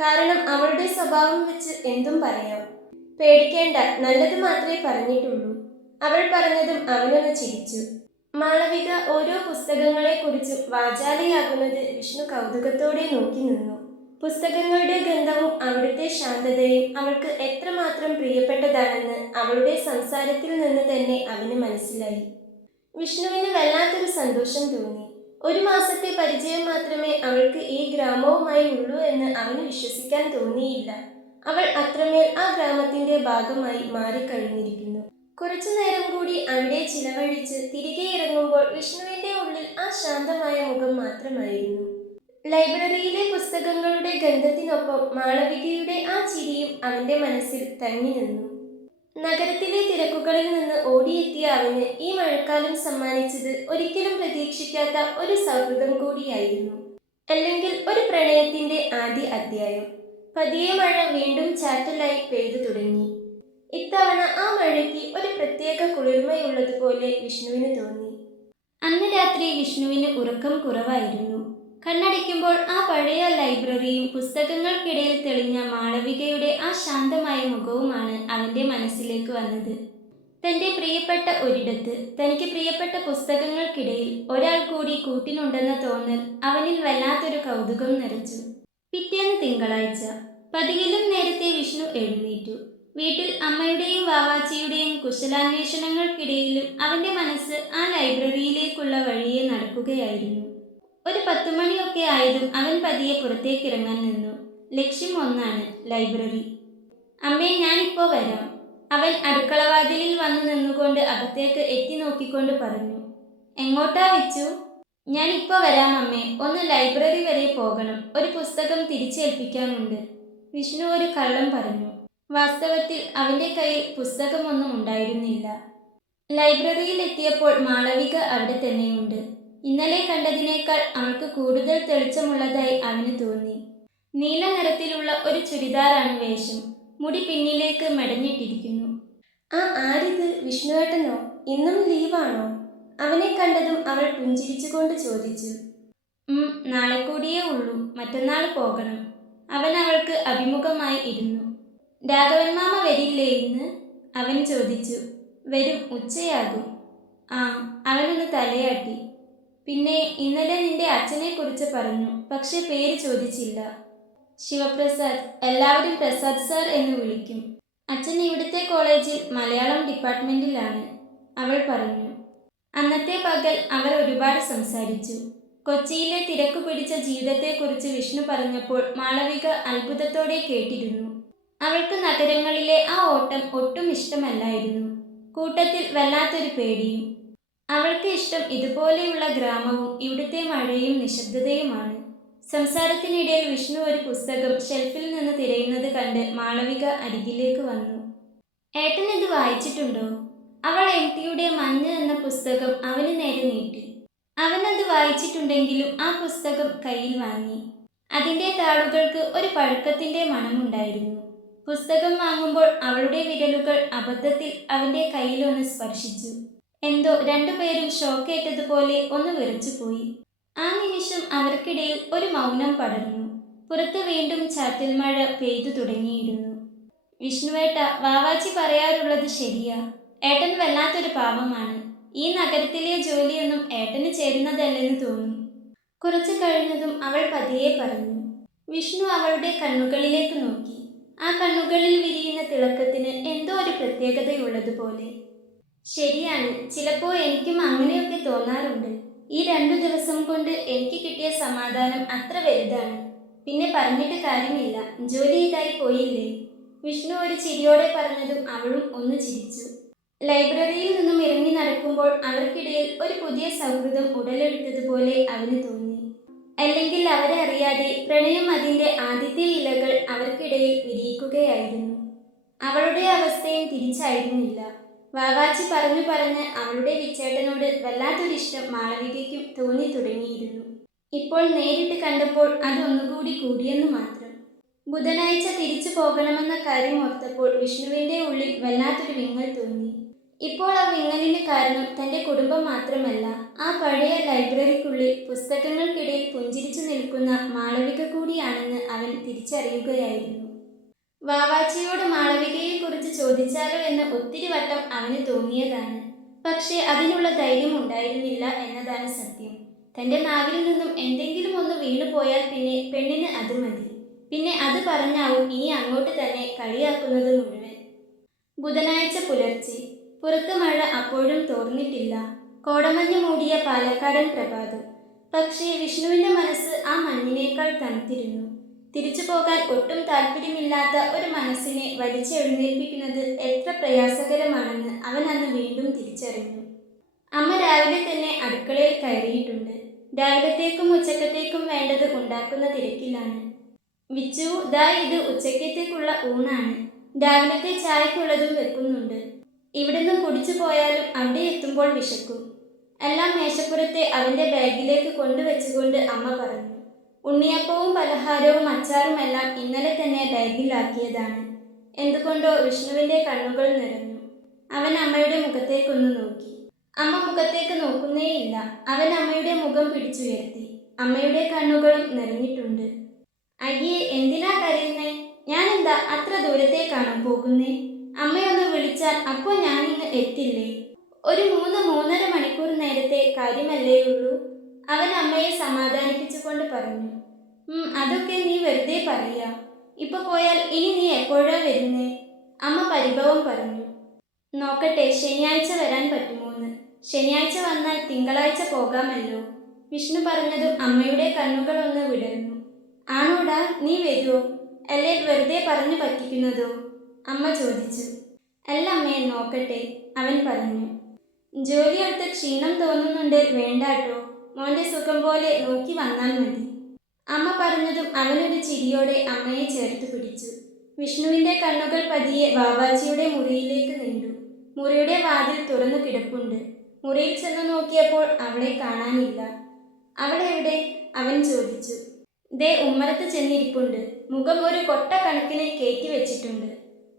കാരണം അവളുടെ സ്വഭാവം വെച്ച് എന്തും പറയാം. പേടിക്കേണ്ട, നല്ലത് മാത്രമേ പറഞ്ഞിട്ടുള്ളൂ. അവൾ പറഞ്ഞതും അവനൊന്ന് ചിരിച്ചു. മാളവിക ഓരോ പുസ്തകങ്ങളെക്കുറിച്ചും വാചാലയാകുന്നത് വിഷ്ണു കൗതുകത്തോടെ നോക്കി നിന്നു. പുസ്തകങ്ങളുടെ ഗന്ധവും അവിടുത്തെ ശാന്തതയും അവൾക്ക് എത്രമാത്രം പ്രിയപ്പെട്ടതാണെന്ന് അവളുടെ സംസാരത്തിൽ നിന്ന് തന്നെ അവന് മനസ്സിലായി. വിഷ്ണുവിന് വല്ലാത്തൊരു സന്തോഷം തോന്നി. ഒരു മാസത്തെ പരിചയം മാത്രമേ അവൾക്ക് ഈ ഗ്രാമവുമായി ഉള്ളൂ എന്ന് അവന് വിശ്വസിക്കാൻ തോന്നിയില്ല. അവൾ അത്രമേൽ ആ ഗ്രാമത്തിന്റെ ഭാഗമായി മാറിക്കഴിഞ്ഞിരിക്കുന്നു. കുറച്ചു നേരം കൂടി അവിടെ ചിലവഴിച്ച് തിരികെ ഇറങ്ങുമ്പോൾ വിഷ്ണുവിന്റെ ഉള്ളിൽ ആ ശാന്തമായ മുഖം മാത്രമായിരുന്നു. ലൈബ്രറിയിലെ പുസ്തകങ്ങളുടെ ഗന്ധത്തിനൊപ്പം മാളവികയുടെ ആ ചിരിയും അവന്റെ മനസ്സിൽ തങ്ങി നിന്നു. നഗരത്തിലെ തിരക്കുകളിൽ നിന്ന് ഓടിയെത്തിയ അവന് ഈ മഴക്കാലം സമ്മാനിച്ചത് ഒരിക്കലും പ്രതീക്ഷിക്കാത്ത ഒരു സൗഹൃദം കൂടിയായിരുന്നു. അല്ലെങ്കിൽ ഒരു പ്രണയത്തിന്റെ ആദ്യ അധ്യായം. പതിയെ മഴ വീണ്ടും ചാറ്റലായി പെയ്തു തുടങ്ങി. ഇത്തവണ ആ മഴയ്ക്ക് ഒരു പ്രത്യേക കുളിർമയുള്ളതുപോലെ വിഷ്ണുവിന് തോന്നി. അന്ന് രാത്രി വിഷ്ണുവിന് ഉറക്കം കുറവായിരുന്നു. കണ്ണടയ്ക്കുമ്പോൾ ആ പഴയ ലൈബ്രറിയും പുസ്തകങ്ങൾക്കിടയിൽ തെളിഞ്ഞ മാളവികയുടെ ആ ശാന്തമായ മുഖവുമാണ് അവൻ്റെ മനസ്സിലേക്ക് വന്നത്. തൻ്റെ പ്രിയപ്പെട്ട ഒരിടത്ത്, തനിക്ക് പ്രിയപ്പെട്ട പുസ്തകങ്ങൾക്കിടയിൽ ഒരാൾ കൂടി കൂട്ടിനുണ്ടെന്ന തോന്നൽ അവനിൽ വല്ലാത്തൊരു കൗതുകം നിറച്ചു. പിറ്റേന്ന് തിങ്കളാഴ്ച. പതിവിലും നേരത്തെ വിഷ്ണു എഴുന്നേറ്റു. വീട്ടിൽ അമ്മയുടെയും വാവാച്ചിയുടെയും കുശലാന്വേഷണങ്ങൾക്കിടയിലും അവൻ്റെ മനസ്സ് ആ ലൈബ്രറിയിലേക്കുള്ള വഴിയെ നടക്കുകയായിരുന്നു. ഒരു 10 മണിയൊക്കെ ആയതും അവൻ പതിയെ പുറത്തേക്കിറങ്ങാൻ നിന്നു. ലക്ഷ്യം ഒന്നാണ്, ലൈബ്രറി. അമ്മേ, ഞാനിപ്പോൾ വരാം. അവൻ അടുക്കളവാതിലിൽ വന്നു നിന്നുകൊണ്ട് അകത്തേക്ക് എത്തി നോക്കിക്കൊണ്ട് പറഞ്ഞു. എങ്ങോട്ടാ വിച്ചു? ഞാനിപ്പോൾ വരാം അമ്മേ, ഒന്ന് ലൈബ്രറി വരെ പോകണം. ഒരു പുസ്തകം തിരിച്ചേൽപ്പിക്കാനുണ്ട്. വിഷ്ണു ഒരു കള്ളം പറഞ്ഞു. വാസ്തവത്തിൽ അവൻ്റെ കയ്യിൽ പുസ്തകമൊന്നും ഉണ്ടായിരുന്നില്ല. ലൈബ്രറിയിൽ എത്തിയപ്പോൾ മാളവിക അവിടെ തന്നെയുണ്ട്. ഇന്നലെ കണ്ടതിനേക്കാൾ അവൾക്ക് കൂടുതൽ തെളിച്ചമുള്ളതായി അവന് തോന്നി. നീല നിറത്തിലുള്ള ഒരു ചുരിദാറാണ് വേഷം. മുടി പിന്നിലേക്ക് മെടഞ്ഞിട്ടിരിക്കുന്നു. ആരിത്? വിഷ്ണുവേട്ടനോ? ഇന്നും ലീവാണോ? അവനെ കണ്ടതും അവൾ പുഞ്ചിരിച്ചുകൊണ്ട് ചോദിച്ചു. നാളെ കൂടിയേ ഉള്ളൂ. മറ്റന്നാൾ പോകണം. അവൻ അവൾക്ക് അഭിമുഖമായി ഇരുന്നു. രാഘവൻ മാമ വരില്ലേ ഇന്ന്? അവൻ ചോദിച്ചു. വരും, ഉച്ചയാകും. അവനൊന്ന് തലയാട്ടി. പിന്നെ ഇന്നലെ നിന്റെ അച്ഛനെക്കുറിച്ച് പറഞ്ഞു, പക്ഷെ പേര് ചോദിച്ചില്ല. ശിവപ്രസാദ്. എല്ലാവരും പ്രസാദ് സാർ എന്ന് വിളിക്കും. അച്ഛൻ ഇവിടുത്തെ കോളേജിൽ മലയാളം ഡിപ്പാർട്ട്മെന്റിലാണ്, അവൾ പറഞ്ഞു. അന്നത്തെ പകൽ അവർ ഒരുപാട് സംസാരിച്ചു. കൊച്ചിയിലെ തിരക്കു പിടിച്ച ജീവിതത്തെക്കുറിച്ച് വിഷ്ണു പറഞ്ഞപ്പോൾ മാളവിക അത്ഭുതത്തോടെ കേട്ടിരുന്നു. അവൾക്ക് നഗരങ്ങളിലെ ആ ഓട്ടം ഒട്ടും ഇഷ്ടമല്ലായിരുന്നു. കൂട്ടത്തിൽ വല്ലാത്തൊരു പേടിയും. അവൾക്ക് ഇഷ്ടം ഇതുപോലെയുള്ള ഗ്രാമവും ഇവിടുത്തെ മഴയും നിശബ്ദതയുമാണ്. സംസാരത്തിനിടയിൽ വിഷ്ണു ഒരു പുസ്തകം ഷെൽഫിൽ നിന്ന് തിരയുന്നത് കണ്ട് മാളവിക അരികിലേക്ക് വന്നു. ഏട്ടൻ ഇത് വായിച്ചിട്ടുണ്ടോ? അവൾ എം.ടിയുടെ മഞ്ഞ് എന്ന പുസ്തകം അവന് നേരെ നീട്ടി. അവനത് വായിച്ചിട്ടുണ്ടെങ്കിലും ആ പുസ്തകം കയ്യിൽ വാങ്ങി. അതിൻ്റെ താളുകൾക്ക് ഒരു പഴക്കത്തിൻ്റെ മണമുണ്ടായിരുന്നു. പുസ്തകം വാങ്ങുമ്പോൾ അവളുടെ വിരലുകൾ അബദ്ധത്തിൽ അവൻ്റെ കയ്യിലൊന്ന് സ്പർശിച്ചു. എന്തോ രണ്ടുപേരും ഷോക്കേറ്റതുപോലെ ഒന്ന് വിറച്ചുപോയി. ആ നിമിഷം അവർക്കിടയിൽ ഒരു മൗനം പടർന്നു. പുറത്ത് വീണ്ടും ചാറ്റൽ മഴ പെയ്തു തുടങ്ങിയിരുന്നു. വിഷ്ണുവേട്ട, വാവാച്ചി പറയാറുള്ളത് ശരിയാ. ഏട്ടൻ വല്ലാത്തൊരു പാവമാണ്. ഈ നഗരത്തിലെ ജോലിയൊന്നും ഏട്ടന് ചേരുന്നതല്ലെന്ന് തോന്നും. കുറച്ചു കഴിഞ്ഞതും അവൾ പതിയെ പറഞ്ഞു. വിഷ്ണു അവളുടെ കണ്ണുകളിലേക്ക് നോക്കി. ആ കണ്ണുകളിൽ വിരിയുന്ന തിളക്കത്തിന് എന്തോ ഒരു പ്രത്യേകതയുള്ളതുപോലെ. ശരിയാണ്, ചിലപ്പോൾ എനിക്കും അങ്ങനെയൊക്കെ തോന്നാറുണ്ട്. ഈ 2 ദിവസം കൊണ്ട് എനിക്ക് കിട്ടിയ സമാധാനം അത്ര വലുതാണ്. പിന്നെ പറഞ്ഞിട്ട് കാര്യമില്ല, ജോലി ഇതായി പോയില്ലേ? വിഷ്ണു ഒരു ചിരിയോടെ പറഞ്ഞതും അവളും ഒന്ന് ചിരിച്ചു. ലൈബ്രറിയിൽ നിന്നും ഇറങ്ങി നടക്കുമ്പോൾ അവർക്കിടയിൽ ഒരു പുതിയ സൗഹൃദം ഉടലെടുത്തതുപോലെ അവന് തോന്നി. അല്ലെങ്കിൽ അവരെ അറിയാതെ പ്രണയം അതിൻ്റെ ആദ്യത്തെ ഇലകൾ അവർക്കിടയിൽ വിരിയിക്കുകയായിരുന്നു. അവളുടെ അവസ്ഥയും തിരിച്ചായിരുന്നില്ല. വാവാച്ചി പറഞ്ഞു പറഞ്ഞ് അവളുടെ വിച്ചേട്ടനോട് വല്ലാത്തൊരിഷ്ടം മാളവികയ്ക്കും തോന്നി തുടങ്ങിയിരുന്നു. ഇപ്പോൾ നേരിട്ട് കണ്ടപ്പോൾ അതൊന്നുകൂടി കൂടിയെന്നു മാത്രം. ബുധനാഴ്ച തിരിച്ചു പോകണമെന്ന കാര്യം ഓർത്തപ്പോൾ വിഷ്ണുവിൻ്റെ ഉള്ളിൽ വല്ലാത്തൊരു വിങ്ങൽ തോന്നി. ഇപ്പോൾ ആ വിങ്ങലിന് കാരണം തൻ്റെ കുടുംബം മാത്രമല്ല, ആ പഴയ ലൈബ്രറിക്കുള്ളിൽ പുസ്തകങ്ങൾക്കിടയിൽ പുഞ്ചിരിച്ചു നിൽക്കുന്ന മാളവിക കൂടിയാണെന്ന് അവൻ തിരിച്ചറിയുകയായിരുന്നു. വാവാച്ചിയോട് മാളവികയെക്കുറിച്ച് ചോദിച്ചാലോ എന്ന് ഒത്തിരി വട്ടം അവന് തോന്നിയതാണ്. പക്ഷേ അതിനുള്ള ധൈര്യം ഉണ്ടായിരുന്നില്ല എന്നതാണ് സത്യം. തൻ്റെ നാവിൽ നിന്നും എന്തെങ്കിലും ഒന്ന് വീണുപോയാൽ പിന്നെ പെണ്ണിന് അത് മതി. പിന്നെ അത് പറഞ്ഞാവും ഇനി അങ്ങോട്ട് തന്നെ കളിയാക്കുന്നത് മുഴുവൻ. ബുധനാഴ്ച പുലർച്ചെ. പുറത്ത് മഴ അപ്പോഴും തോർന്നിട്ടില്ല. കോടമഞ്ഞ് മൂടിയ പാലക്കാടൻ പ്രഭാതം. പക്ഷേ വിഷ്ണുവിൻ്റെ മനസ്സ് ആ മഞ്ഞിനേക്കാൾ തണുത്തിരുന്നു. തിരിച്ചു പോകാൻ ഒട്ടും താല്പര്യമില്ലാത്ത ഒരു മനസ്സിനെ വലിച്ചെഴുന്നേൽപ്പിക്കുന്നത് എത്ര പ്രയാസകരമാണെന്ന് അവൻ അന്ന് വീണ്ടും തിരിച്ചറിഞ്ഞു. അമ്മ രാവിലെ തന്നെ അടുക്കളയിൽ കയറിയിട്ടുണ്ട്. രാവിലത്തേക്കും ഉച്ചക്കത്തേക്കും വേണ്ടത് ഉണ്ടാക്കുന്ന തിരക്കിലാണ്. വിച്ചു, ദാ ഇത് ഉച്ചക്കത്തേക്കുള്ള ഊണാണ്. രാവിലത്തെ ചായക്കുള്ളതും വെക്കുന്നുണ്ട്. ഇവിടുന്ന് കുടിച്ചു പോയാലും അവിടെ എത്തുമ്പോൾ വിശക്കും. എല്ലാം മേശപ്പുറത്തെ അവൻ്റെ ബാഗിലേക്ക് കൊണ്ടുവച്ചുകൊണ്ട് അമ്മ പറഞ്ഞു. ഉണ്ണിയപ്പവും പലഹാരവും അച്ചാറുമെല്ലാം ഇന്നലെ തന്നെ ബാഗിലാക്കിയതാണ്. എന്തുകൊണ്ടോ വിഷ്ണുവിൻ്റെ കണ്ണുകൾ നിറഞ്ഞു. അവൻ അമ്മയുടെ മുഖത്തേക്കൊന്ന് നോക്കി. അമ്മ മുഖത്തേക്ക് നോക്കുന്നേയില്ല. അവൻ അമ്മയുടെ മുഖം പിടിച്ചുയർത്തി. അമ്മയുടെ കണ്ണുകളും നിറഞ്ഞിട്ടുണ്ട്. അയ്യേ, എന്തിനാ കരയുന്നേ? ഞാനെന്താ അത്ര ദൂരത്തേക്കാണോ പോകുന്നേ? അമ്മയൊന്ന് വിളിച്ചാൽ അപ്പോൾ ഞാനിങ്ങ് എത്തില്ലേ? ഒരു 3-3.5 മണിക്കൂർ നേരത്തെ കാര്യമല്ലേയുള്ളൂ. അവൻ അമ്മയെ സമാധാനിപ്പിച്ചുകൊണ്ട് പറഞ്ഞു. അതൊക്കെ നീ വെറുതെ പറയാ. ഇപ്പൊ പോയാൽ ഇനി നീ എപ്പോഴാ വരുന്നേ? അമ്മ പരിഭവം പറഞ്ഞു. നോക്കട്ടെ, ശനിയാഴ്ച വരാൻ പറ്റുമോന്ന്. ശനിയാഴ്ച വന്നാൽ തിങ്കളാഴ്ച പോകാമല്ലോ. വിഷ്ണു പറഞ്ഞതും അമ്മയുടെ കണ്ണുകളൊന്ന് വിടർന്നു. ആണോടാ, നീ വരുമോ? അല്ലേ വെറുതെ പറഞ്ഞു പറ്റിക്കുന്നതോ? അമ്മ ചോദിച്ചു. അല്ല അമ്മേ, നോക്കട്ടെ, അവൻ പറഞ്ഞു. ജോലിയെടുത്ത് ക്ഷീണം തോന്നുന്നുണ്ട്, വേണ്ടാട്ടോ. മോൻ്റെ സുഖം പോലെ നോക്കി വന്നാൽ മതി. അമ്മ പറഞ്ഞതും അവനൊരു ചിരിയോടെ അമ്മയെ ചേർത്ത് പിടിച്ചു. വിഷ്ണുവിൻ്റെ കണ്ണുകൾ പതിയെ വാവാച്ചിയുടെ മുറിയിലേക്ക് നീണ്ടു. മുറിയുടെ വാതിൽ തുറന്നു കിടപ്പുണ്ട്. മുറിയിൽ ചെന്ന് നോക്കിയപ്പോൾ അവളെ കാണാനില്ല. അവളെവിടെ? അവൻ ചോദിച്ചു. ദേ ഉമ്മറത്ത് ചെന്നിരിപ്പുണ്ട്. മുഖം ഒരു കൊട്ട കണക്കിന് കയറ്റി വെച്ചിട്ടുണ്ട്.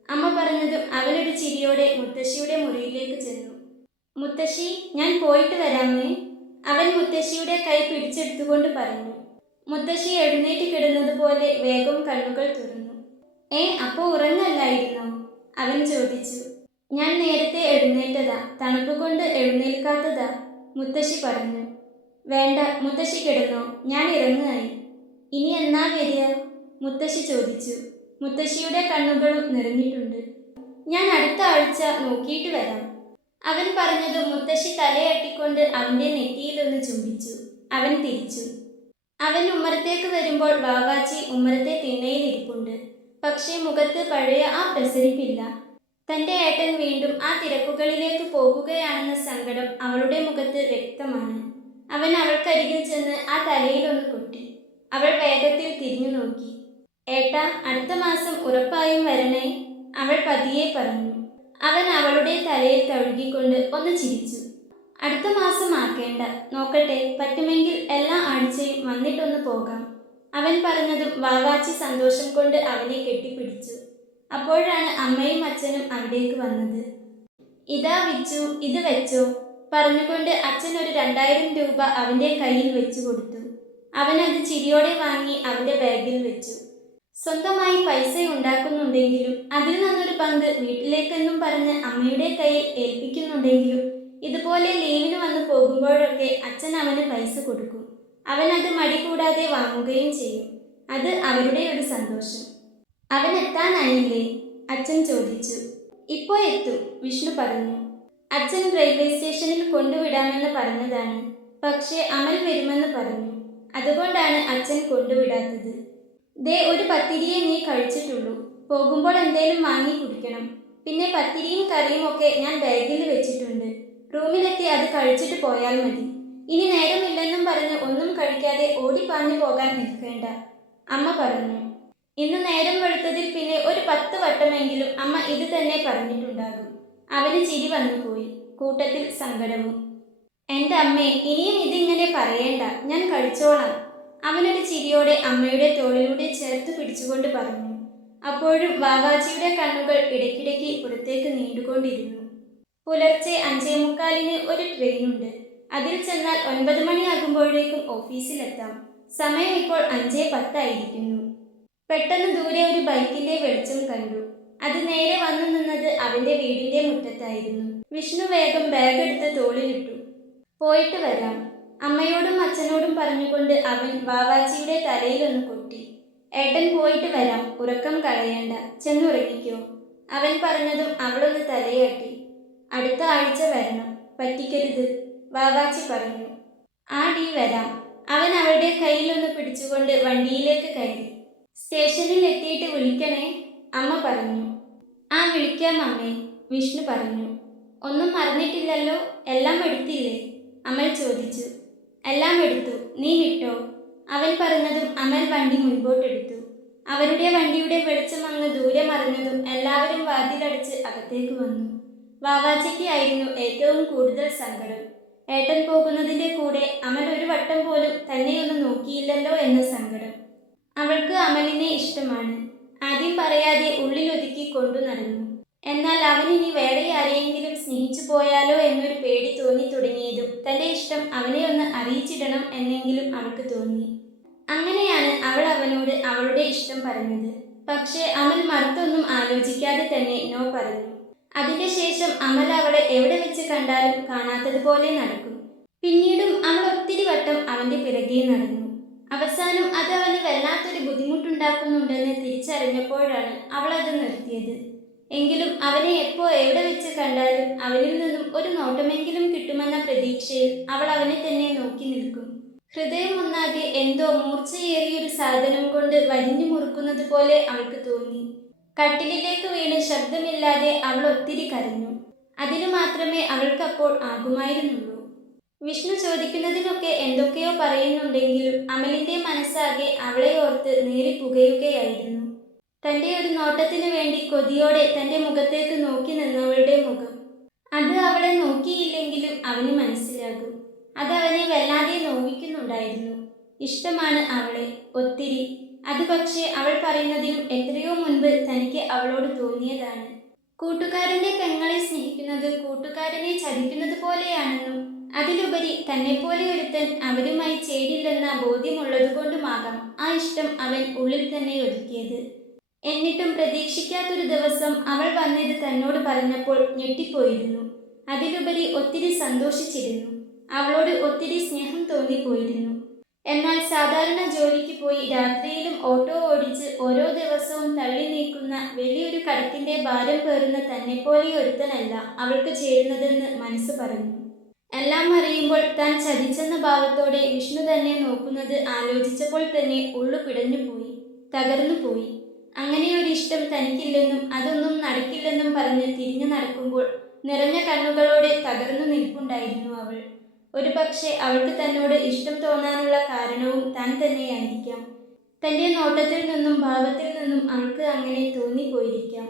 അമ്മ പറഞ്ഞതും അവനൊരു ചിരിയോടെ മുത്തശ്ശിയുടെ മുറിയിലേക്ക് ചെന്നു. മുത്തശ്ശി, ഞാൻ പോയിട്ട് വരാമേ. അവൻ മുത്തശ്ശിയുടെ കൈ പിടിച്ചെടുത്തുകൊണ്ട് പറഞ്ഞു. മുത്തശ്ശി എഴുന്നേറ്റ് കിടന്നതുപോലെ വേഗം കണ്ണുകൾ തുറന്നു. അപ്പോൾ ഉറങ്ങല്ലായിരുന്നോ? അവൻ ചോദിച്ചു. ഞാൻ നേരത്തെ എഴുന്നേറ്റതാ, തണുപ്പ് കൊണ്ട് എഴുന്നേൽക്കാത്തതാ, മുത്തശ്ശി പറഞ്ഞു. വേണ്ട, മുത്തശ്ശി കിടന്നോ, ഞാൻ ഇറങ്ങായി. ഇനി എന്നാ വരിക? മുത്തശ്ശി ചോദിച്ചു. മുത്തശ്ശിയുടെ കണ്ണുകളും നിറഞ്ഞിട്ടുണ്ട്. ഞാൻ അടുത്ത ആഴ്ച നോക്കിയിട്ട് വരാം. അവൻ പറഞ്ഞതും മുത്തശ്ശി തലയാട്ടിക്കൊണ്ട് അവൻ്റെ നെറ്റിയിലൊന്ന് ചുംബിച്ചു. അവൻ തിരിച്ചു. അവൻ ഉമ്മറത്തേക്ക് വരുമ്പോൾ വാവാച്ചി ഉമ്മറത്തെ തിണ്ണയിലിരിപ്പുണ്ട്. പക്ഷേ മുഖത്ത് പഴയ ആ പ്രസരിപ്പില്ല. തന്റെ ഏട്ടൻ വീണ്ടും ആ തിരക്കുകളിലേക്ക് പോകുകയാണെന്ന സങ്കടം അവളുടെ മുഖത്ത് വ്യക്തമാണ്. അവൻ അവൾക്കരികിൽ ചെന്ന് ആ തലയിലൊന്ന് കൊട്ടി. അവൾ വേഗത്തിൽ തിരിഞ്ഞു നോക്കി. ഏട്ടാ, അടുത്ത മാസം ഉറപ്പായും വരണേ, അവൾ പതിയെ പറഞ്ഞു. അവൻ അവളുടെ തലയിൽ തഴുകിക്കൊണ്ട് ഒന്ന് ചിരിച്ചു. അടുത്ത മാസം ആക്കേണ്ട, നോക്കട്ടെ, പറ്റുമെങ്കിൽ എല്ലാ ആഴ്ചയും വന്നിട്ടൊന്ന് പോകാം. അവൻ പറഞ്ഞതും വാവാച്ചി സന്തോഷം കൊണ്ട് അവനെ കെട്ടിപ്പിടിച്ചു. അപ്പോഴാണ് അമ്മയും അച്ഛനും അവിടേക്ക് വന്നത്. ഇതാ വിച്ചു, ഇത് വെച്ചോ പറഞ്ഞുകൊണ്ട് അച്ഛൻ ഒരു 2000 രൂപ അവന്റെ കയ്യിൽ വെച്ചു കൊടുത്തു. അവൻ അത് ചിരിയോടെ വാങ്ങി അവന്റെ ബാഗിൽ വെച്ചു. സ്വന്തമായി പൈസ ഉണ്ടാക്കുന്നുണ്ടെങ്കിലും അതിൽ നിന്നൊരു പങ്ക് വീട്ടിലേക്കെന്നും പറഞ്ഞ് അമ്മയുടെ കയ്യിൽ ഏൽപ്പിക്കുന്നുണ്ടെങ്കിലും ഇതുപോലെ ലീവിന് വന്ന് പോകുമ്പോഴൊക്കെ അച്ഛൻ അവന് പൈസ കൊടുക്കും. അവൻ അത് മടി കൂടാതെ വാങ്ങുകയും ചെയ്യും. അത് അവരുടെ ഒരു സന്തോഷം. അവൻ എത്താനായില്ലേ? അച്ഛൻ ചോദിച്ചു. ഇപ്പോൾ എത്തും, വിഷ്ണു പറഞ്ഞു. അച്ഛൻ റെയിൽവേ സ്റ്റേഷനിൽ കൊണ്ടുവിടാമെന്ന് പറഞ്ഞതാണ്. പക്ഷേ അമൽ വരുമെന്ന് പറഞ്ഞു. അതുകൊണ്ടാണ് അച്ഛൻ കൊണ്ടുവിടാത്തത്. ദേ, ഒരു പത്തിരിയെ നീ കഴിച്ചിട്ടുള്ളൂ. പോകുമ്പോൾ എന്തേലും വാങ്ങി കുടിക്കണം. പിന്നെ പത്തിരിയും കറിയും ഒക്കെ ഞാൻ ബാഗിൽ വെച്ചിട്ടുണ്ട്. റൂമിലെത്തി അത് കഴിച്ചിട്ട് പോയാൽ മതി. ഇനി നേരമില്ലെന്നും പറഞ്ഞ് ഒന്നും കഴിക്കാതെ ഓടിപ്പാഞ്ഞു പോകാൻ നിൽക്കേണ്ട, അമ്മ പറഞ്ഞു. ഇന്ന് നേരം വെളുത്തതിൽ പിന്നെ ഒരു 10 വട്ടമെങ്കിലും അമ്മ ഇത് തന്നെ പറഞ്ഞിട്ടുണ്ടാകും. അവന് ചിരി വന്നുപോയി, കൂട്ടത്തിൽ സങ്കടവും. എൻ്റെ അമ്മേ, ഇനിയും ഇതിങ്ങനെ പറയേണ്ട, ഞാൻ കഴിച്ചോളാം, അവനൊരു ചിരിയോടെ അമ്മയുടെ തോളിലൂടെ ചേർത്ത് പിടിച്ചുകൊണ്ട് പറഞ്ഞു. അപ്പോഴും വാവാച്ചിയുടെ കണ്ണുകൾ ഇടയ്ക്കിടയ്ക്ക് പുറത്തേക്ക് നീണ്ടുകൊണ്ടിരുന്നു. പുലർച്ചെ 5:45 ഒരു ട്രെയിനുണ്ട്. അതിൽ ചെന്നാൽ 9 മണിയാകുമ്പോഴേക്കും ഓഫീസിലെത്താം. സമയം ഇപ്പോൾ 5:10 ആയിരിക്കുന്നു. പെട്ടെന്ന് ദൂരെ ഒരു ബൈക്കിന്റെ വെളിച്ചം കണ്ടു. അത് നേരെ വന്നു നിന്നത് അവന്റെ വീടിന്റെ മുറ്റത്തായിരുന്നു. വിഷ്ണു വേഗം ബാഗ് എടുത്ത് തോളിലിട്ടു. പോയിട്ട് വരാം, അമ്മയോടും അച്ഛനോടും പറഞ്ഞുകൊണ്ട് അവൻ വാവാച്ചിയുടെ തലയിലൊന്ന് കൊട്ടി. ഏട്ടൻ പോയിട്ട് വരാം, ഉറക്കം കളയണ്ട, ചെന്നുറങ്ങിക്കോ, അവൻ പറഞ്ഞതും അവളൊന്ന് തലയാട്ടി. അടുത്ത ആഴ്ച വരണം, പറ്റിക്കരുത്, വാവാച്ചി പറഞ്ഞു. ആ ഡി വരാം. അവൻ അവളുടെ കയ്യിലൊന്ന് പിടിച്ചുകൊണ്ട് വണ്ടിയിലേക്ക് കയറി. സ്റ്റേഷനിൽ എത്തിയിട്ട് വിളിക്കണേ, അമ്മ പറഞ്ഞു. ആ വിളിക്കാം അമ്മേ, വിഷ്ണു പറഞ്ഞു. ഒന്നും മറന്നിട്ടില്ലല്ലോ, എല്ലാം എടുത്തില്ലേ? അമൽ ചോദിച്ചു. എല്ലാം എടുത്തു, നീ വിട്ടോ, അവൻ പറഞ്ഞതും അമൽ വണ്ടി മുൻപോട്ടെടുത്തു. അവരുടെ വണ്ടിയുടെ വെളിച്ചം അങ്ങ് ദൂരെ മറഞ്ഞതും എല്ലാവരും വാതിലടച്ച് അകത്തേക്ക് വന്നു. വാവാച്ചയ്ക്ക് ആയിരുന്നു ഏറ്റവും കൂടുതൽ സങ്കടം. ഏട്ടൻ പോകുന്നതിൻ്റെ കൂടെ അമൽ ഒരു വട്ടം പോലും തന്നെയൊന്ന് നോക്കിയില്ലല്ലോ എന്ന സങ്കടം. അവൾക്ക് അമലിനെ ഇഷ്ടമാണ്. ആദ്യം പറയാതെ ഉള്ളിലൊതുക്കി കൊണ്ടു നടന്നു. എന്നാൽ അവനിനി വേറെ ആരെയെങ്കിലും സ്നേഹിച്ചു പോയാലോ എന്നൊരു പേടി തോന്നി തുടങ്ങിയതും തൻ്റെ ഇഷ്ടം അവനെ ഒന്ന് അറിയിച്ചിടണം എന്നെങ്കിലും അവൾക്ക് തോന്നി. അങ്ങനെയാണ് അവൾ അവനോട് അവളുടെ ഇഷ്ടം പറഞ്ഞത്. പക്ഷേ അമൽ മറുത്തൊന്നും ആലോചിക്കാതെ തന്നെ നോ പറഞ്ഞു. അതിന്റെ ശേഷം അമൽ അവളെ എവിടെ വെച്ച് കണ്ടാലും കാണാത്തതുപോലെ നടക്കും. പിന്നീടും അവൾ ഒത്തിരി വട്ടം അവന്റെ പിറകെ നടന്നു. അവസാനം അത് അവന് വല്ലാത്തൊരു ബുദ്ധിമുട്ടുണ്ടാക്കുന്നുണ്ടെന്ന് തിരിച്ചറിഞ്ഞപ്പോഴാണ് അവൾ അത് നിർത്തിയത്. എങ്കിലും അവനെ എപ്പോ എവിടെ വെച്ച് കണ്ടാലും അവനിൽ നിന്നും ഒരു നോട്ടമെങ്കിലും കിട്ടുമെന്ന പ്രതീക്ഷയിൽ അവൾ അവനെ തന്നെ നോക്കി നിൽക്കും. ഹൃദയം ഒന്നാകെ എന്തോ മൂർച്ചയേറിയൊരു സാധനം കൊണ്ട് വരിഞ്ഞു മുറുക്കുന്നത് പോലെ അവൾക്ക് തോന്നി. കട്ടിലിലേക്ക് വീണ് ശബ്ദമില്ലാതെ അവൾ ഒത്തിരി കരഞ്ഞു. അതിനു മാത്രമേ അവൾക്കപ്പോൾ ആകുമായിരുന്നുള്ളൂ. വിഷ്ണു ചോദിക്കുന്നതിനൊക്കെ എന്തൊക്കെയോ പറയുന്നുണ്ടെങ്കിലും അമലിന്റെ മനസ്സാകെ അവളെ ഓർത്ത് നേറി പുകയുകയായിരുന്നു. തന്റെ ഒരു നോട്ടത്തിനു വേണ്ടി കൊതിയോടെ തന്റെ മുഖത്തേക്ക് നോക്കി നിന്നവളുടെ മുഖം. അത് അവളെ നോക്കിയില്ലെങ്കിലും അവന് മനസ്സിലാകും. അത് അവനെ വല്ലാതെ നോവിക്കുന്നുണ്ടായിരുന്നു. ഇഷ്ടമാണ് അവളെ ഒത്തിരി. അത് പക്ഷേ അവൾ പറയുന്നതിനും എത്രയോ മുൻപ് തനിക്ക് അവളോട് തോന്നിയതാണ്. കൂട്ടുകാരന്റെ പെങ്ങളെ സ്നേഹിക്കുന്നത് കൂട്ടുകാരനെ ചതിക്കുന്നത് പോലെയാണെന്നും അതിലുപരി തന്നെപ്പോലെ ഒരുത്തൻ അവരുമായി ചേരില്ലെന്ന ബോധ്യമുള്ളതുകൊണ്ടുമാകാം ആ ഇഷ്ടം അവൻ ഉള്ളിൽ തന്നെ ഒതുക്കിയത്. എന്നിട്ടും പ്രതീക്ഷിക്കാത്തൊരു ദിവസം അവൾ വന്നത് തന്നോട് പറഞ്ഞപ്പോൾ ഞെട്ടിപ്പോയിരുന്നു. അതിലുപരി ഒത്തിരി സന്തോഷിച്ചിരുന്നു. അവളോട് ഒത്തിരി സ്നേഹം തോന്നിപ്പോയിരുന്നു. എന്നാൽ സാധാരണ ജോലിക്ക് പോയി രാത്രിയിലും ഓട്ടോ ഓടിച്ച് ഓരോ ദിവസവും തള്ളി നീക്കുന്ന വലിയൊരു കടത്തിന്റെ ഭാരം പേറുന്ന തന്നെപ്പോലെ ഒരുത്തനല്ല അവൾക്ക് ചേരുന്നതെന്ന് മനസ്സ് പറഞ്ഞു. എല്ലാം അറിയുമ്പോൾ താൻ ചതിച്ചെന്ന ഭാവത്തോടെ വിഷ്ണു തന്നെ നോക്കുന്നത് ആലോചിച്ചപ്പോൾ തന്നെ ഉള്ളു പിടഞ്ഞുപോയി, തകർന്നുപോയി. അങ്ങനെ ഒരു ഇഷ്ടം തനിക്കില്ലെന്നും അതൊന്നും നടക്കില്ലെന്നും പറഞ്ഞ് തിരിഞ്ഞു നടക്കുമ്പോൾ നിറഞ്ഞ കണ്ണുകളോടെ തകർന്നു നിൽപ്പുണ്ടായിരുന്നു അവൾ. ഒരു പക്ഷേ അവൾക്ക് തന്നോട് ഇഷ്ടം തോന്നാനുള്ള കാരണവും താൻ തന്നെയായിരിക്കാം. തൻ്റെ നോട്ടത്തിൽ നിന്നും ഭാവത്തിൽ നിന്നും അവൾക്ക് അങ്ങനെ തോന്നിപ്പോയിരിക്കാം.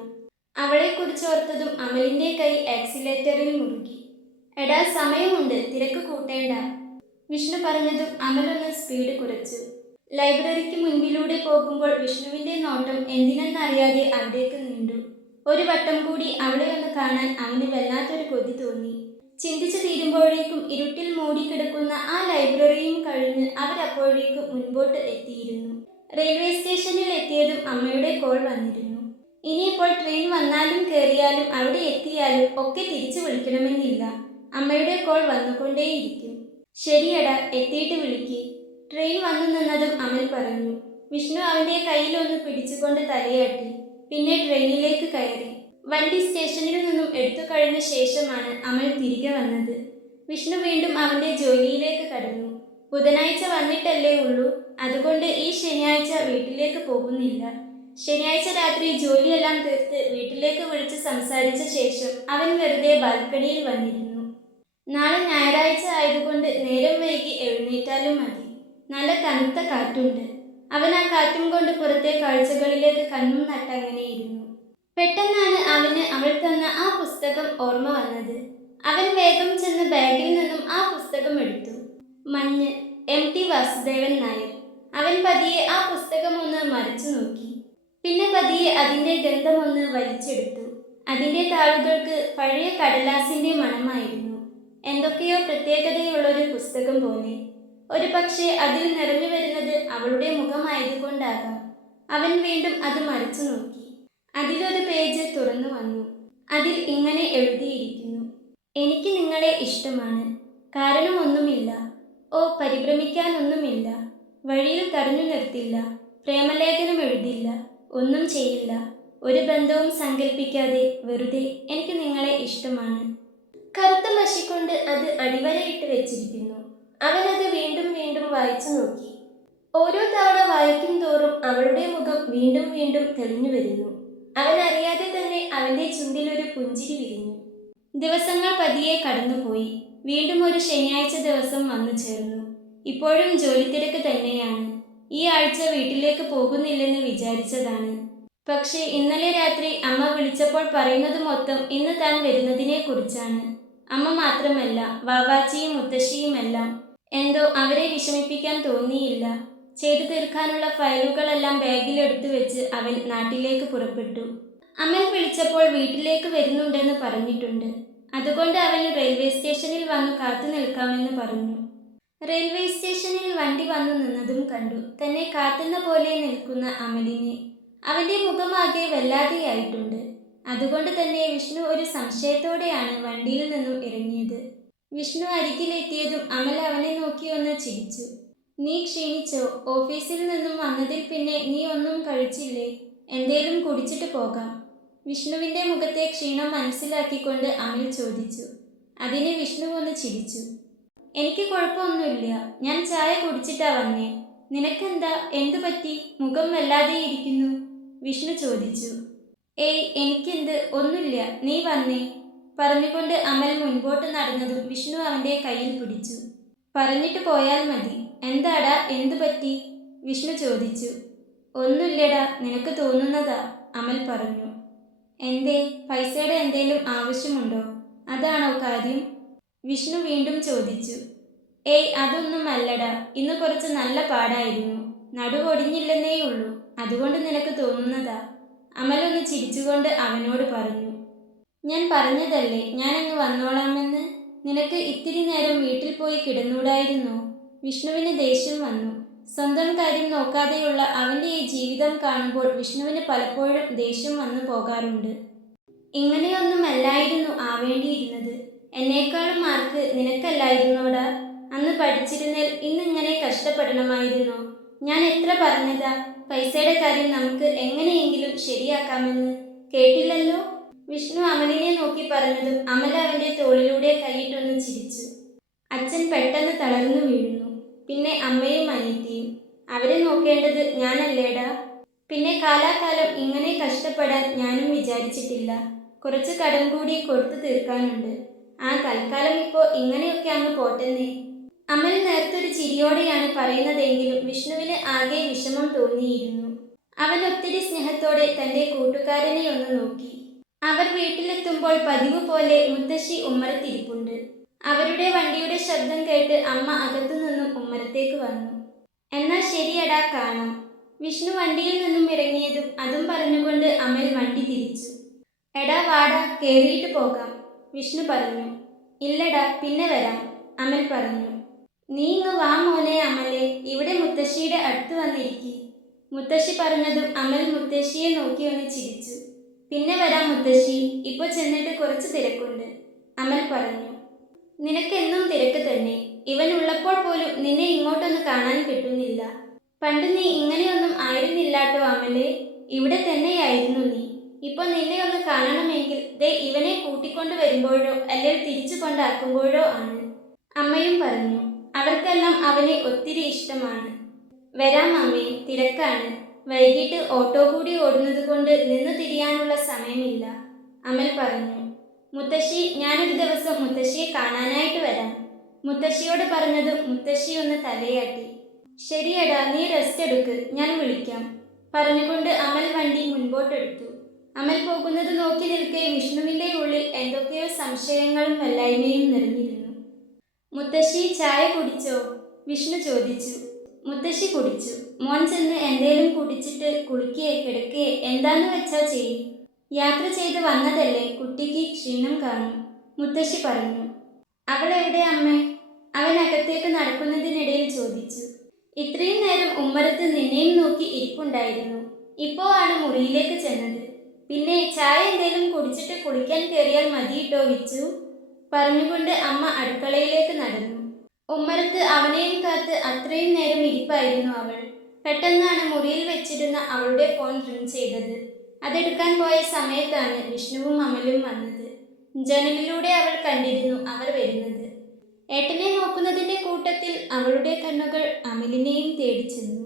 അവളെക്കുറിച്ചോർത്തതും അമലിൻ്റെ കൈ ആക്സിലേറ്ററിൽ മുറുകി. എടാ, സമയമുണ്ട്, തിരക്ക് കൂട്ടേണ്ട. വിഷ്ണു പറഞ്ഞതും അമലൊന്ന് സ്പീഡ് കുറച്ചു. ലൈബ്രറിക്ക് മുൻപിലൂടെ പോകുമ്പോൾ വിഷ്ണുവിൻ്റെ നോട്ടം എന്തിനെന്നറിയാതെ അവിടേക്ക് നീണ്ടു. ഒരു വട്ടം കൂടി അവളെ ഒന്ന് കാണാൻ അവന് വല്ലാത്തൊരു കൊതി തോന്നി. ചിന്തിച്ചു തീരുമ്പോഴേക്കും ഇരുട്ടിൽ മൂടിക്കിടക്കുന്ന ആ ലൈബ്രറിയും കഴിഞ്ഞ് അവരപ്പോഴേക്കും മുൻപോട്ട് എത്തിയിരുന്നു. റെയിൽവേ സ്റ്റേഷനിൽ എത്തിയതും അമ്മയുടെ കോൾ വന്നിരുന്നു. ഇനിയിപ്പോൾ ട്രെയിൻ വന്നാലും കയറിയാലും അവിടെ എത്തിയാലും ഒക്കെ തിരിച്ചു വിളിക്കണമെന്നില്ല. അമ്മയുടെ കോൾ വന്നുകൊണ്ടേയിരിക്കും. ശരിയടാ, എത്തിയിട്ട് വിളിക്ക്. ട്രെയിൻ വന്നു നിന്നതും അമൽ പറഞ്ഞു. വിഷ്ണു അവൻ്റെ കയ്യിലൊന്ന് പിടിച്ചുകൊണ്ട് തലയാട്ടി. പിന്നെ ട്രെയിനിലേക്ക് കയറി. വണ്ടി സ്റ്റേഷനിൽ നിന്നും എടുത്തു കഴിഞ്ഞ ശേഷമാണ് അമൽ തിരികെ വന്നത്. വിഷ്ണു വീണ്ടും അവൻ്റെ ജോലിയിലേക്ക് കടന്നു. ബുധനാഴ്ച വന്നിട്ടല്ലേ ഉള്ളൂ, അതുകൊണ്ട് ഈ ശനിയാഴ്ച വീട്ടിലേക്ക് പോകുന്നില്ല. ശനിയാഴ്ച രാത്രി ജോലിയെല്ലാം തീർത്ത് വീട്ടിലേക്ക് വിളിച്ച് സംസാരിച്ച ശേഷം അവൻ വെറുതെ ബാൽക്കണിയിൽ വന്നിരുന്നു. നാളെ ഞായറാഴ്ച ആയതുകൊണ്ട് നേരം വൈകി എഴുന്നേറ്റാലും മതി. നല്ല തണുത്ത കാറ്റുണ്ട്. അവൻ ആ കാറ്റും കൊണ്ട് പുറത്തെ കാഴ്ചകളിലേക്ക് കണ്ണും നട്ടങ്ങനെയിരുന്നു. പെട്ടെന്നാണ് അവന് അവൾ തന്ന ആ പുസ്തകം ഓർമ്മ വന്നത്. അവൻ വേഗം ചെന്ന് ബാഗിൽ നിന്നും ആ പുസ്തകം എടുത്തു. മഞ്ഞ്, MT വാസുദേവൻ നായർ. അവൻ പതിയെ ആ പുസ്തകം ഒന്ന് മറിച്ചു നോക്കി. പിന്നെ പതിയെ അതിൻ്റെ ഗന്ധമൊന്ന് വലിച്ചെടുത്തു. അതിൻ്റെ താളുകൾക്ക് പഴയ കടലാസിൻ്റെ മണമായിരുന്നു. എന്തൊക്കെയോ പ്രത്യേകതയുള്ളൊരു പുസ്തകം പോലെ. ഒരു പക്ഷേ അതിൽ നിറഞ്ഞു വരുന്നത് അവളുടെ മുഖമായതുകൊണ്ടാകാം. അവൻ വീണ്ടും അത് മറിച്ചു നോക്കി. അതിലൊരു പേജ് തുറന്നു വന്നു. അതിൽ ഇങ്ങനെ എഴുതിയിരിക്കുന്നു: എനിക്ക് നിങ്ങളെ ഇഷ്ടമാണ്. കാരണമൊന്നുമില്ല. ഓ, പരിഭ്രമിക്കാനൊന്നുമില്ല. വഴിയിൽ തടഞ്ഞു നിർത്തില്ല. പ്രേമലേഖനം എഴുതില്ല. ഒന്നും ചെയ്യില്ല. ഒരു ബന്ധവും സങ്കല്പിക്കാതെ വെറുതെ എനിക്ക് നിങ്ങളെ ഇഷ്ടമാണ്. കറുത്ത മഷി കൊണ്ട് അത് അടിവരയിട്ട് വെച്ചിരിക്കുന്നു. അവനത് വീണ്ടും വീണ്ടും വായിച്ചു നോക്കി. ഓരോ തവണ വായിക്കും തോറും അവളുടെ മുഖം വീണ്ടും വീണ്ടും തെളിഞ്ഞു വരുന്നു. അവൻ അറിയാതെ തന്നെ അവൻ്റെ ചുണ്ടിലൊരു പുഞ്ചിരി വിരിഞ്ഞു. ദിവസങ്ങൾ പതിയെ കടന്നുപോയി. വീണ്ടും ഒരു ശനിയാഴ്ച ദിവസം വന്നു ചേർന്നു. ഇപ്പോഴും ജോലി തിരക്ക് തന്നെയാണ്. ഈ ആഴ്ച വീട്ടിലേക്ക് പോകുന്നില്ലെന്ന് വിചാരിച്ചതാണ്. പക്ഷേ ഇന്നലെ രാത്രി അമ്മ വിളിച്ചപ്പോൾ പറയുന്നത് മൊത്തം ഇന്ന് താൻ വരുന്നതിനെ കുറിച്ചാണ്. അമ്മ മാത്രമല്ല, വാവാച്ചിയും മുത്തശ്ശിയുമെല്ലാം. എന്തോ അവരെ വിഷമിപ്പിക്കാൻ തോന്നിയില്ല. ചെയ്തു തീർക്കാനുള്ള ഫയലുകളെല്ലാം ബാഗിലെടുത്തു വെച്ച് അവൻ നാട്ടിലേക്ക് പുറപ്പെട്ടു. അമൽ വിളിച്ചപ്പോൾ വീട്ടിലേക്ക് വരുന്നുണ്ടെന്ന് പറഞ്ഞിട്ടുണ്ട്. അതുകൊണ്ട് അവൻ റെയിൽവേ സ്റ്റേഷനിൽ വന്നു കാത്തു നിൽക്കാമെന്ന് പറഞ്ഞു. റെയിൽവേ സ്റ്റേഷനിൽ വണ്ടി വന്നു നിന്നതും കണ്ടു തന്നെ കാത്തുന്ന പോലെ നിൽക്കുന്ന അമലിനെ. അവൻ്റെ മുഖമാകെ വല്ലാതെയായിട്ടുണ്ട്. അതുകൊണ്ട് തന്നെ വിഷ്ണു ഒരു സംശയത്തോടെയാണ് വണ്ടിയിൽ നിന്നും ഇറങ്ങിയത്. വിഷ്ണു അരികിലെത്തിയതും അമൽ അവനെ നോക്കി ഒന്ന് ചിരിച്ചു. നീ ക്ഷീണിച്ചോ? ഓഫീസിൽ നിന്നും വന്നതിൽ പിന്നെ നീ ഒന്നും കഴിച്ചില്ലേ? എന്തേലും കുടിച്ചിട്ട് പോകാം. വിഷ്ണുവിൻ്റെ മുഖത്തെ ക്ഷീണം മനസ്സിലാക്കിക്കൊണ്ട് അമൽ ചോദിച്ചു. അതിന് വിഷ്ണു ഒന്ന് ചിരിച്ചു. എനിക്ക് കുഴപ്പമൊന്നുമില്ല. ഞാൻ ചായ കുടിച്ചിട്ടാ വന്നേ. നിനക്കെന്താ? എന്തു പറ്റി? മുഖം വല്ലാതെ ഇരിക്കുന്നു. വിഷ്ണു ചോദിച്ചു. ഏയ്, എനിക്കെന്ത്? ഒന്നുമില്ല. നീ വന്നേ. പറഞ്ഞുകൊണ്ട് അമൽ മുൻപോട്ട് നടന്നതും വിഷ്ണു അവൻ്റെ കയ്യിൽ പിടിച്ചു. പറഞ്ഞിട്ട് പോയാൽ മതി. എന്താടാ, എന്തു പറ്റി? വിഷ്ണു ചോദിച്ചു. ഒന്നുമില്ലടാ, നിനക്ക് തോന്നുന്നതാ, അമൽ പറഞ്ഞു. എന്തേ? പൈസയുടെ എന്തേലും ആവശ്യമുണ്ടോ? അതാണോ കാര്യം? വിഷ്ണു വീണ്ടും ചോദിച്ചു. ഏയ്, അതൊന്നും അല്ലടാ. ഇന്ന് കുറച്ച് നല്ല പാടായിരുന്നു. നടുവൊടിഞ്ഞില്ലെന്നേ ഉള്ളൂ. അതുകൊണ്ട് നിനക്ക് തോന്നുന്നതാ, അമലൊന്ന് ചിരിച്ചുകൊണ്ട് അവനോട് പറഞ്ഞു. ഞാൻ പറഞ്ഞതല്ലേ ഞാനങ്ങ് വന്നോളാമെന്ന്. നിനക്ക് ഇത്തിരി നേരം വീട്ടിൽ പോയി കിടന്നൂടായിരുന്നോ? വിഷ്ണുവിന് ദേഷ്യം വന്നു. സ്വന്തം കാര്യം നോക്കാതെയുള്ള അവൻ്റെ ഈ ജീവിതം കാണുമ്പോൾ വിഷ്ണുവിന് പലപ്പോഴും ദേഷ്യം വന്നു പോകാറുണ്ട്. ഇങ്ങനെയൊന്നുമല്ലായിരുന്നു ആവേണ്ടിയിരുന്നത്. എന്നേക്കാളും മാർക്ക് നിനക്കല്ലായിരുന്നോടാ? അന്ന് പഠിച്ചിരുന്നേൽ ഇന്നിങ്ങനെ കഷ്ടപ്പെടണമായിരുന്നോ? ഞാൻ എത്ര പറഞ്ഞതാ പൈസയുടെ കാര്യം നമുക്ക് എങ്ങനെയെങ്കിലും ശരിയാക്കാമെന്ന്. കേട്ടില്ലല്ലോ. വിഷ്ണു അമലിനെ നോക്കി പറഞ്ഞതും അമൽ അവൻ്റെ തോളിലൂടെ കൈയിട്ടൊന്ന് ചിരിച്ചു. അച്ഛൻ പെട്ടെന്ന് തളർന്നു വീഴുന്നു. പിന്നെ അമ്മയും അനിയത്തിയും. അവരെ നോക്കേണ്ടത് ഞാനല്ലേടാ? പിന്നെ കാലാകാലം ഇങ്ങനെ കഷ്ടപ്പെടാൻ ഞാനും വിചാരിച്ചിട്ടില്ല. കുറച്ച് കടം കൂടി കൊടുത്തു തീർക്കാനുണ്ട്. ആ തൽക്കാലം ഇപ്പോൾ ഇങ്ങനെയൊക്കെ അങ്ങ് പോട്ടെന്നേ. അമൽ നേർത്തൊരു ചിരിയോടെയാണ് പറയുന്നതെങ്കിലും വിഷ്ണുവിന് ആകെ വിഷമം തോന്നിയിരുന്നു. അവൻ ഒത്തിരി സ്നേഹത്തോടെ തൻ്റെ കൂട്ടുകാരനെ ഒന്ന് നോക്കി. അവർ വീട്ടിലെത്തുമ്പോൾ പതിവ് പോലെ മുത്തശ്ശി ഉമ്മറത്തിരിപ്പുണ്ട്. അവരുടെ വണ്ടിയുടെ ശബ്ദം കേട്ട് അമ്മ അകത്തുനിന്നും ഉമ്മറത്തേക്ക് വന്നു. എന്നാ ശരിയടാ, കാണാം. വിഷ്ണു വണ്ടിയിൽ നിന്നും ഇറങ്ങിയതും അതും പറഞ്ഞുകൊണ്ട് അമൽ വണ്ടി തിരിച്ചു. എടാ വാടാ, കേറിയിട്ട് പോകാം, വിഷ്ണു പറഞ്ഞു. ഇല്ലടാ, പിന്നെ വരാം, അമൽ പറഞ്ഞു. നീ ഇങ്ങ് വാ മോനെ അമലെ, ഇവിടെ മുത്തശ്ശിയുടെ അടുത്ത് വന്നിരിക്കി. മുത്തശ്ശി പറഞ്ഞതും അമൽ മുത്തശ്ശിയെ നോക്കി ഒന്ന് ചിരിച്ചു. പിന്നെ വരാം മുത്തശ്ശി, ഇപ്പോൾ ചെന്നിട്ട് കുറച്ച് തിരക്കുണ്ട്, അമൽ പറഞ്ഞു. നിനക്കെന്നും തിരക്ക് തന്നെ. ഇവൻ ഉള്ളപ്പോൾ പോലും നിന്നെ ഇങ്ങോട്ടൊന്ന് കാണാൻ കിട്ടുന്നില്ല. പണ്ട് നീ ഇങ്ങനെയൊന്നും ആയിരുന്നില്ലാട്ടോ അമലെ. ഇവിടെ തന്നെയായിരുന്നു നീ. ഇപ്പോൾ നിന്നെ ഒന്ന് കാണണമെങ്കിൽ ദേ ഇവനെ കൂട്ടിക്കൊണ്ട് വരുമ്പോഴോ അല്ലെങ്കിൽ തിരിച്ചു കൊണ്ടാക്കുമ്പോഴോ ആണ്, അമ്മയും പറഞ്ഞു. അവർക്കെല്ലാം അവനെ ഒത്തിരി ഇഷ്ടമാണ്. വരാം അമ്മേ, തിരക്കാണ്. വൈകിട്ട് ഓട്ടോ കൂടി ഓടുന്നത് കൊണ്ട് നിന്നു തിരിയാനുള്ള സമയമില്ല, അമൽ പറഞ്ഞു. മുത്തശ്ശി, ഞാനൊരു ദിവസം മുത്തശ്ശിയെ കാണാനായിട്ട് വരാം, മുത്തശ്ശിയോട് പറഞ്ഞതും മുത്തശ്ശി ഒന്ന് തലയാട്ടി. ശരിയടാ, നീ റെസ്റ്റ് എടുക്ക്, ഞാൻ വിളിക്കാം, പറഞ്ഞുകൊണ്ട് അമൽ വണ്ടി മുൻപോട്ടെടുത്തു. അമൽ പോകുന്നത് നോക്കി നിൽക്കെ വിഷ്ണുവിൻ്റെ ഉള്ളിൽ എന്തൊക്കെയോ സംശയങ്ങളും വല്ലായ്മയും നിറഞ്ഞിരുന്നു. മുത്തശ്ശി, ചായ കുടിച്ചോ, വിഷ്ണു ചോദിച്ചു. മുത്തശ്ശി കുടിച്ചു. മോൻ ചെന്ന് എന്തേലും കുടിച്ചിട്ട് കുളിക്കേ കിടക്കേ എന്താന്ന് വെച്ചാ ചെയ്യും. യാത്ര ചെയ്ത് വന്നതല്ലേ, കുട്ടിക്ക് ക്ഷീണം കാണും, മുത്തശ്ശി പറഞ്ഞു. അവൾ എവിടെ അമ്മേ, അവൻ അകത്തേക്ക് നടക്കുന്നതിനിടയിൽ ചോദിച്ചു. ഇത്രയും നേരം ഉമ്മറത്ത് നിന്നെയും നോക്കി ഇരിപ്പുണ്ടായിരുന്നു. ഇപ്പോൾ ആണ് മുറിയിലേക്ക് ചെന്നത്. പിന്നെ ചായ എന്തേലും കുടിച്ചിട്ട് കുളിക്കാൻ കയറിയാൽ മതിയിട്ടോ വിച്ചു, പറഞ്ഞുകൊണ്ട് അമ്മ അടുക്കളയിലേക്ക് നടന്നു. ഉമ്മറത്ത് അവനെയും കാത്ത് അത്രയും നേരം ഇരിപ്പായിരുന്നു അവൾ. പെട്ടെന്നാണ് മുറിയിൽ വെച്ചിരുന്ന അവളുടെ ഫോൺ റിങ് ചെയ്തത്. അതെടുക്കാൻ പോയ സമയത്താണ് വിഷ്ണുവും അമലും വന്നത്. ജനലിലൂടെ അവൾ കണ്ടിരുന്നു അവർ വരുന്നത്. ഏട്ടനെ നോക്കുന്നതിന്റെ കൂട്ടത്തിൽ അവളുടെ കണ്ണുകൾ അമലിനെയും തേടി ചെന്നു.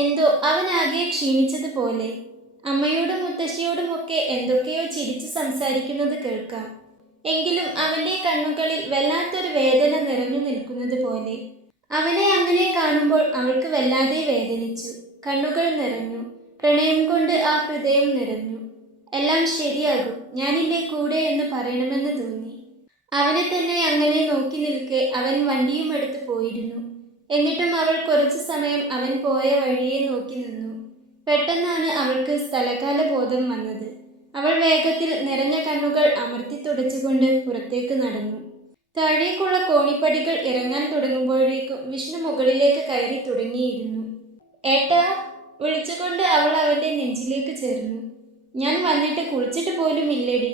എന്തോ അവനാകെ ക്ഷീണിച്ചതുപോലെ. അമ്മയോടും മുത്തശ്ശിയോടുമൊക്കെ എന്തൊക്കെയോ ചിരിച്ചു സംസാരിക്കുന്നത് കേൾക്കാം. എങ്കിലും അവന്റെ കണ്ണുകളിൽ വല്ലാത്തൊരു വേദന നിറഞ്ഞു നിൽക്കുന്നത് പോലെ. അവനെ അങ്ങനെ കാണുമ്പോൾ അവൾക്ക് വല്ലാതെ വേദനിച്ചു. കണ്ണുകൾ നിറഞ്ഞു. പ്രണയം കൊണ്ട് ആ ഹൃദയം നിറഞ്ഞു. എല്ലാം ശരിയാകും, ഞാനില്ലേ കൂടെ എന്ന് പറയണമെന്ന് തോന്നി. അവനെ തന്നെ അങ്ങനെ നോക്കി നിൽക്കെ അവൻ വണ്ടിയും എടുത്ത് പോയിരുന്നു. എന്നിട്ടും അവൾ കുറച്ചു സമയം അവൻ പോയ വഴിയെ നോക്കി നിന്നു. പെട്ടെന്നാണ് അവൾക്ക് സ്ഥലകാല ബോധം വന്നത്. അവൾ വേഗത്തിൽ നിറഞ്ഞ കണ്ണുകൾ അമർത്തി തുടച്ചുകൊണ്ട് പുറത്തേക്ക് നടന്നു. താഴേക്കുള്ള കോണിപ്പടികൾ ഇറങ്ങാൻ തുടങ്ങുമ്പോഴേക്കും വിഷ്ണു മുകളിലേക്ക് കയറി തുടങ്ങിയിരുന്നു. ഏട്ടാ, വിളിച്ചുകൊണ്ട് അവൾ അവൻ്റെ നെഞ്ചിലേക്ക് ചേർന്നു. ഞാൻ വന്നിട്ട് കുളിച്ചിട്ട് പോലും ഇല്ലടി,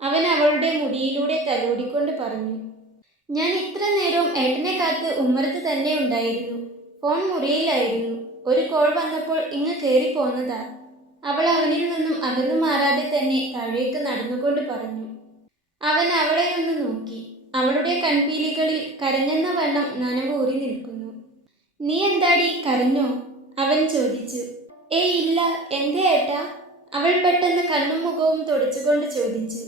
അവൻ അവളുടെ മുടിയിലൂടെ തലോടിക്കൊണ്ട് പറഞ്ഞു. ഞാൻ ഇത്ര നേരവും ഏട്ടനെ കാത്ത് ഉമ്മറത്ത് തന്നെ ഉണ്ടായിരുന്നു. ഫോൺ മുറിയിലായിരുന്നു. ഒരു കോൾ വന്നപ്പോൾ ഇങ്ങ് കയറി പോന്നതാ, അവൾ അവനിൽ നിന്നും അകന്നു മാറാതെ തന്നെ താഴേക്ക് നടന്നുകൊണ്ട് പറഞ്ഞു. അവൻ അവളെ ഒന്ന് നോക്കി. അവളുടെ കൺപീലികളിൽ കരഞ്ഞെന്ന വണ്ണം നനവൂറി നിൽക്കുന്നു. നീ എന്താടി, കരഞ്ഞോ, അവൻ ചോദിച്ചു. ഏയ് ഇല്ല, എന്തേ ഏട്ടാ, അവൾ പെട്ടെന്ന് കണ്ണും മുഖവും തുടച്ചുകൊണ്ട് ചോദിച്ചു.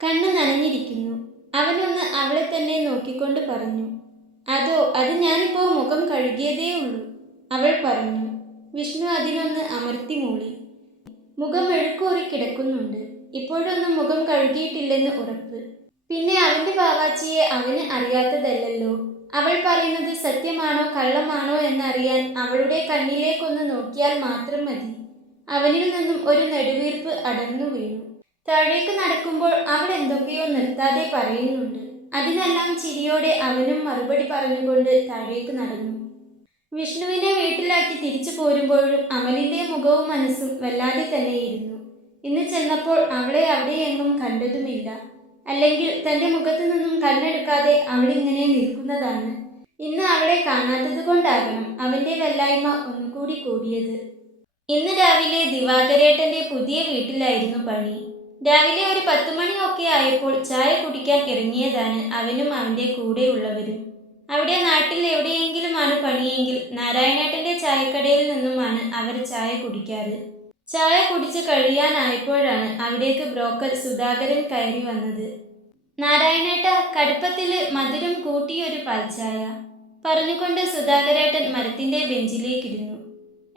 കണ്ണു നനഞ്ഞിരിക്കുന്നു, അവനൊന്ന് അവളെ തന്നെ നോക്കിക്കൊണ്ട് പറഞ്ഞു. അതോ, അത് ഞാനിപ്പോൾ മുഖം കഴുകിയതേ ഉള്ളൂ, അവൾ പറഞ്ഞു. വിഷ്ണു അതിനൊന്ന് അമർത്തി മൂളി. മുഖം മെഴുക്കോറി കിടക്കുന്നുണ്ട്, ഇപ്പോഴൊന്നും മുഖം കഴുകിയിട്ടില്ലെന്ന് ഉറപ്പ്. പിന്നെ അവന്റെ പാവാച്ചിയെ അവന് അറിയാത്തതല്ലല്ലോ. അവൾ പറയുന്നത് സത്യമാണോ കള്ളമാണോ എന്നറിയാൻ അവളുടെ കണ്ണിലേക്കൊന്ന് നോക്കിയാൽ മാത്രം മതി. അവനിൽ നിന്നും ഒരു നെടുവീർപ്പ് അടർന്നു വീണു. താഴേക്ക് നടക്കുമ്പോൾ അവൾ എന്തൊക്കെയോ നിർത്താതെ പറയുന്നുണ്ട്. അതിനെല്ലാം ചിരിയോടെ അവനും മറുപടി പറഞ്ഞുകൊണ്ട് താഴേക്ക് നടന്നു. വിഷ്ണുവിനെ വീട്ടിലാക്കി തിരിച്ചു പോരുമ്പോഴും അമലിന്റെ മുഖവും മനസ്സും വല്ലാതെ തന്നെയിരുന്നു. ഇന്ന് ചെന്നപ്പോൾ അവളെ അവിടെയെങ്ങും കണ്ടതുമില്ല. അല്ലെങ്കിൽ തൻ്റെ മുഖത്തു നിന്നും കണ്ണെടുക്കാതെ അവളിങ്ങനെ നിൽക്കുന്നതാണ്. ഇന്ന് അവളെ കാണാത്തത് കൊണ്ടാകണം അവൻ്റെ വല്ലായ്മ ഒന്നുകൂടി കൂടിയത്. ഇന്ന് രാവിലെ ദിവാകരേട്ടൻ്റെ പുതിയ വീട്ടിലായിരുന്നു പണി. രാവിലെ ഒരു 10 മണിയൊക്കെ ആയപ്പോൾ ചായ കുടിക്കാൻ ഇറങ്ങിയതാണ് അവനും അവൻ്റെ കൂടെയുള്ളവരും. അവിടെ നാട്ടിൽ എവിടെയെങ്കിലുമാണ് പണിയെങ്കിൽ നാരായണേട്ടൻ്റെ ചായക്കടയിൽ നിന്നുമാണ് അവർ ചായ കുടിക്കാറ്. ചായ കുടിച്ചു കഴിയാനായപ്പോഴാണ് അവിടേക്ക് ബ്രോക്കർ സുധാകരൻ കയറി വന്നത്. നാരായണേട്ട, കടുപ്പത്തില് മധുരം കൂട്ടിയൊരു പാൽച്ചായ പറഞ്ഞുകൊണ്ട് സുധാകരേട്ടൻ മരത്തിന്റെ ബെഞ്ചിലേക്കിരുന്നു.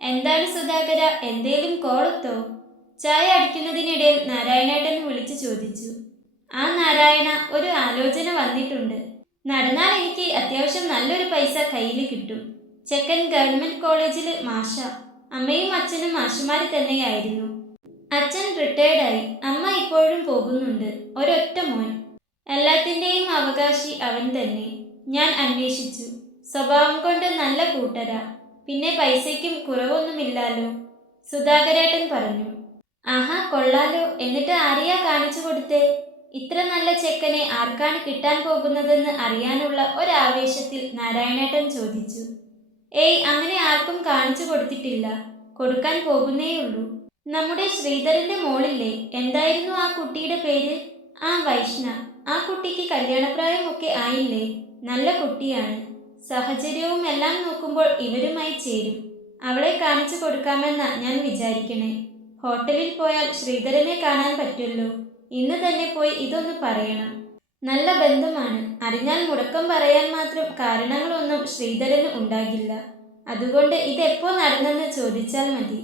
എന്താണ് സുധാകര, എന്തേലും കോളത്തോ? ചായ അടിക്കുന്നതിനിടയിൽ നാരായണേട്ടൻ വിളിച്ചു ചോദിച്ചു. ആ നാരായണ, ഒരു ആലോചന വന്നിട്ടുണ്ട്. നടന്നാൽ എനിക്ക് അത്യാവശ്യം നല്ലൊരു പൈസ കയ്യിൽ കിട്ടും. ചെക്കൻ ഗവൺമെന്റ് കോളേജിൽ മാഷ. അമ്മയും അച്ഛനും മാഷുമാര് തന്നെയായിരുന്നു. അച്ഛൻ റിട്ടയർഡായി, അമ്മ ഇപ്പോഴും പോകുന്നുണ്ട്. ഒരൊറ്റ മോൻ. എല്ലാത്തിൻ്റെയും അവകാശി അവൻ തന്നെ. ഞാൻ അന്വേഷിച്ചു. സ്വഭാവം കൊണ്ട് നല്ല കൂട്ടരാ. പിന്നെ പൈസയ്ക്കും കുറവൊന്നുമില്ലാലോ, സുധാകരേട്ടൻ പറഞ്ഞു. ആഹാ, കൊള്ളാലോ. എന്നിട്ട് ആരെയാ കാണിച്ചു കൊടുത്തേ? ഇത്ര നല്ല ചെക്കനെ ആർക്കാണ് കിട്ടാൻ പോകുന്നതെന്ന് അറിയാനുള്ള ഒരാവേശത്തിൽ നാരായണേട്ടൻ ചോദിച്ചു. ഏയ്, അങ്ങനെ ആർക്കും കാണിച്ചു കൊടുത്തിട്ടില്ല. കൊടുക്കാൻ പോകുന്നേയുള്ളൂ. നമ്മുടെ ശ്രീധരന്റെ മോളില്ലേ, എന്തായിരുന്നു ആ കുട്ടിയുടെ പേര്? ആ, വൈഷ്ണ. ആ കുട്ടിക്ക് കല്യാണപ്രായമൊക്കെ ആയില്ലേ? നല്ല കുട്ടിയാണ്. സാഹചര്യവും എല്ലാം നോക്കുമ്പോൾ ഇവരുമായി ചേരും. അവളെ കാണിച്ചു കൊടുക്കാമെന്നാ ഞാൻ വിചാരിക്കണേ. ഹോട്ടലിൽ പോയാൽ ശ്രീധരനെ കാണാൻ പറ്റുമല്ലോ. ഇന്ന് തന്നെ പോയി ഇതൊന്ന് പറയണം. നല്ല ബന്ധമാണ്. അറിഞ്ഞാൽ മുടക്കം പറയാൻ മാത്രം കാരണങ്ങളൊന്നും ശ്രീധരന് ഉണ്ടാകില്ല. അതുകൊണ്ട് ഇതെപ്പോ നടന്നെന്ന് ചോദിച്ചാൽ മതി.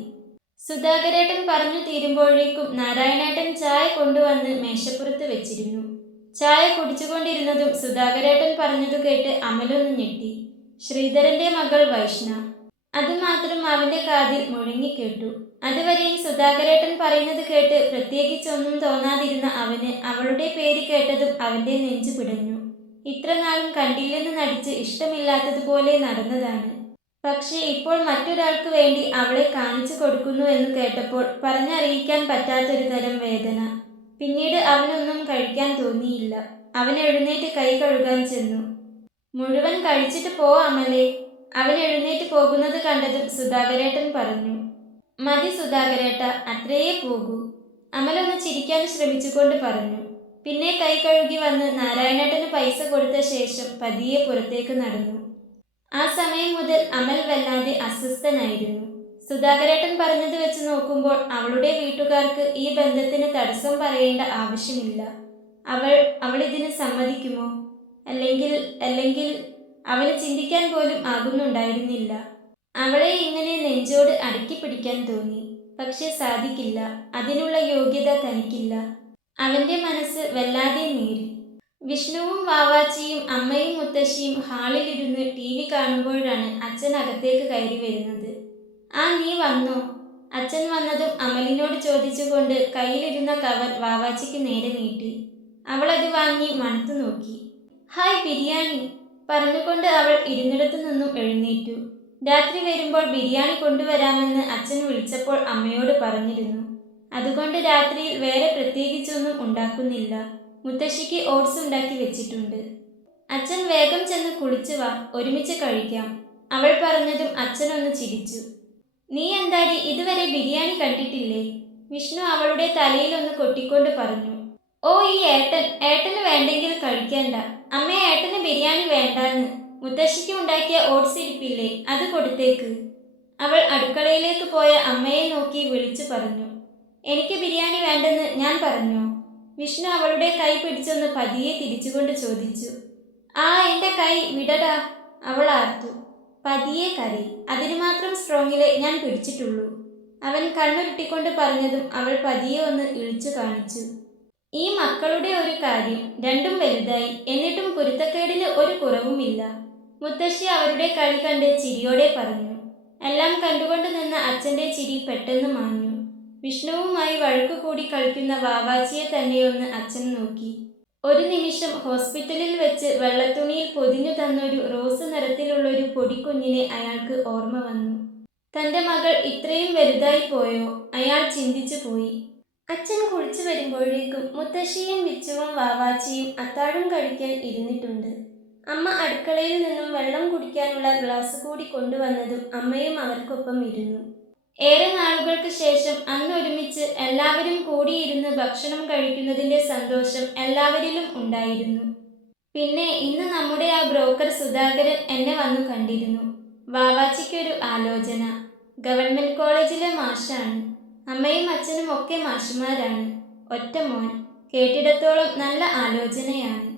സുധാകരേട്ടൻ പറഞ്ഞു തീരുമ്പോഴേക്കും നാരായണേട്ടൻ ചായ കൊണ്ടുവന്ന് മേശപ്പുറത്ത് വെച്ചിരുന്നു. ചായ കുടിച്ചുകൊണ്ടിരുന്നതും സുധാകരേട്ടൻ പറഞ്ഞതു കേട്ട് അമലൊന്ന് ഞെട്ടി. ശ്രീധരന്റെ മകൾ വൈഷ്ണ. അതുമാത്രം അവന്റെ കാതിൽ മുഴങ്ങിക്കേട്ടു. അതുവരെയും സുധാകരേട്ടൻ പറയുന്നത് കേട്ട് പ്രത്യേകിച്ചൊന്നും തോന്നാതിരുന്ന അവന് അവളുടെ പേര് കേട്ടതും അവന്റെ നെഞ്ചു പിടഞ്ഞു. ഇത്രനാളും കണ്ടില്ലെന്ന് നടിച്ച് ഇഷ്ടമില്ലാത്തതുപോലെ നടന്നതാണ്. പക്ഷേ ഇപ്പോൾ മറ്റൊരാൾക്ക് വേണ്ടി അവളെ കാണിച്ചു കൊടുക്കുന്നു എന്ന് കേട്ടപ്പോൾ പറഞ്ഞറിയിക്കാൻ പറ്റാത്തൊരു തരം വേദന. പിന്നീട് അവനൊന്നും കഴിക്കാൻ തോന്നിയില്ല. അവൻ എഴുന്നേറ്റ് കൈ കഴുകാൻ ചെന്നു. മുഴുവൻ കഴിച്ചിട്ട് പോ അമലേ. അവൻ എഴുന്നേറ്റ് പോകുന്നത് കണ്ടതും സുധാകരേട്ടൻ പറഞ്ഞു. മതി സുധാകരേട്ട, അത്രയേ പോകൂ. അമലൊന്ന് ചിരിക്കാൻ ശ്രമിച്ചുകൊണ്ട് പറഞ്ഞു. പിന്നെ കൈ കഴുകി വന്ന് നാരായണേട്ടന് പൈസ കൊടുത്ത ശേഷം പതിയെ പുറത്തേക്ക് നടന്നു. ആ സമയം മുതൽ അമൽ വല്ലാതെ അസ്വസ്ഥനായിരുന്നു. സുധാകരേട്ടൻ പറഞ്ഞത് വെച്ച് നോക്കുമ്പോൾ അവളുടെ വീട്ടുകാർക്ക് ഈ ബന്ധത്തിന് തടസ്സം പറയേണ്ട ആവശ്യമില്ല. അവൾ ഇതിന് സമ്മതിക്കുമോ? അല്ലെങ്കിൽ അവന് ചിന്തിക്കാൻ പോലും ആകുന്നുണ്ടായിരുന്നില്ല. അവളെ ഇങ്ങനെ നെഞ്ചോട് അടക്കി പിടിക്കാൻ തോന്നി. പക്ഷെ സാധിക്കില്ല. അതിനുള്ള യോഗ്യത തനിക്കില്ല. അവന്റെ മനസ്സ് വല്ലാതെ നീറി. വിഷ്ണുവും വാവാച്ചിയും അമ്മയും മുത്തശ്ശിയും ഹാളിലിരുന്ന് TV കാണുമ്പോഴാണ് അച്ഛൻ അകത്തേക്ക് കയറി വരുന്നത്. ആ, നീ വന്നോ? അച്ഛൻ വന്നതും അമലിനോട് ചോദിച്ചുകൊണ്ട് കയ്യിലിരുന്ന കവർ വാവാച്ചിക്ക് നേരെ നീട്ടി. അവൾ അത് വാങ്ങി മണത്തു നോക്കി. ഹായ്, ബിരിയാണി പറഞ്ഞുകൊണ്ട് അവൾ ഇരുന്നിടത്തു നിന്നും എഴുന്നേറ്റു. രാത്രി വരുമ്പോൾ ബിരിയാണി കൊണ്ടുവരാമെന്ന് അച്ഛൻ വിളിച്ചപ്പോൾ അമ്മയോട് പറഞ്ഞിരുന്നു. അതുകൊണ്ട് രാത്രിയിൽ വേറെ പ്രത്യേകിച്ചൊന്നും ഉണ്ടാക്കുന്നില്ല. മുത്തശ്ശിക്ക് ഓട്സ് ഉണ്ടാക്കി വെച്ചിട്ടുണ്ട്. അച്ഛൻ വേഗം ചെന്ന് കുളിച്ചു വാ, ഒരുമിച്ച് കഴിക്കാം. അവൾ പറഞ്ഞതും അച്ഛനൊന്ന് ചിരിച്ചു. നീ എന്താടി ഇതുവരെ ബിരിയാണി കണ്ടിട്ടില്ലേ? വിഷ്ണു അവളുടെ തലയിലൊന്ന് കൊട്ടിക്കൊണ്ട് പറഞ്ഞു. ഓ, ഈ ഏട്ടന് വേണ്ടെങ്കിൽ കഴിക്കേണ്ട. അമ്മേ, ഏട്ടന് ബിരിയാണി വേണ്ടാന്ന്. മുത്തശ്ശിക്ക് ഉണ്ടാക്കിയ ഓട്സ് ഇരിപ്പില്ലേ, അത് കൊടുത്തേക്ക്. അവൾ അടുക്കളയിലേക്ക് പോയ അമ്മയെ നോക്കി വിളിച്ചു പറഞ്ഞു. എനിക്ക് ബിരിയാണി വേണ്ടെന്ന് ഞാൻ പറഞ്ഞോ? വിഷ്ണു അവളുടെ കൈ പിടിച്ചൊന്ന് പതിയെ തിരിച്ചുകൊണ്ട് ചോദിച്ചു. ആ, എൻ്റെ കൈ വിടടാ, അവൾ ആർത്തു. പതിയെ കരി, അതിന് മാത്രം സ്ട്രോങ്ങിലെ ഞാൻ പിടിച്ചിട്ടുള്ളൂ. അവൻ കണ്ണുരുട്ടിക്കൊണ്ട് പറഞ്ഞതും അവൾ പതിയെ ഒന്ന് ഇളിച്ചു കാണിച്ചു. ഈ മക്കളുടെ ഒരു കാര്യം, രണ്ടും വലുതായി, എന്നിട്ടും കുരുത്തക്കേടിന് ഒരു കുറവുമില്ല. മുത്തശ്ശി അവരുടെ കളി കണ്ട് ചിരിയോടെ പറഞ്ഞു. എല്ലാം കണ്ടുകൊണ്ട് നിന്ന അച്ഛൻ്റെ ചിരി പെട്ടെന്ന് മാഞ്ഞു. വിഷ്ണുവുമായി വഴക്കുകൂടി കളിക്കുന്ന വാവാച്ചിയെ തന്നെയൊന്ന് അച്ഛൻ നോക്കി. ഒരു നിമിഷം ഹോസ്പിറ്റലിൽ വെച്ച് വെള്ളത്തുണിയിൽ പൊതിഞ്ഞു തന്നൊരു റോസ് നിറത്തിലുള്ളൊരു പൊടിക്കുഞ്ഞിനെ അയാൾക്ക് ഓർമ്മ വന്നു. തൻ്റെ മകൾ ഇത്രയും വലുതായി പോയോ? അയാൾ ചിന്തിച്ചു പോയി. അച്ഛൻ കുളിച്ചു വരുമ്പോഴേക്കും മുത്തശ്ശിയും വിച്ചുവും വാവാച്ചിയും അത്താഴം കഴിക്കാൻ ഇരുന്നിട്ടുണ്ട്. അമ്മ അടുക്കളയിൽ നിന്നും വെള്ളം കുടിക്കാനുള്ള ഗ്ലാസ് കൂടി കൊണ്ടുവന്നതും അമ്മയും അവർക്കൊപ്പം ഇരുന്നു. ഏറെ നാളുകൾക്ക് ശേഷം അന്നൊരുമിച്ച് എല്ലാവരും കൂടിയിരുന്ന് ഭക്ഷണം കഴിക്കുന്നതിൻ്റെ സന്തോഷം എല്ലാവരിലും ഉണ്ടായിരുന്നു. പിന്നെ ഇന്ന് നമ്മുടെ ആ ബ്രോക്കർ സുധാകരൻ എന്നെ വന്നു കണ്ടിരുന്നു. വാവാച്ചിക്കൊരു ആലോചന. ഗവൺമെന്റ് കോളേജിലെ മാഷാണ്. അമ്മയും അച്ഛനും ഒക്കെ മാഷുമാരാണ്. ഒറ്റ മോൻ. കേട്ടിടത്തോളം നല്ല ആലോചനയാണ്.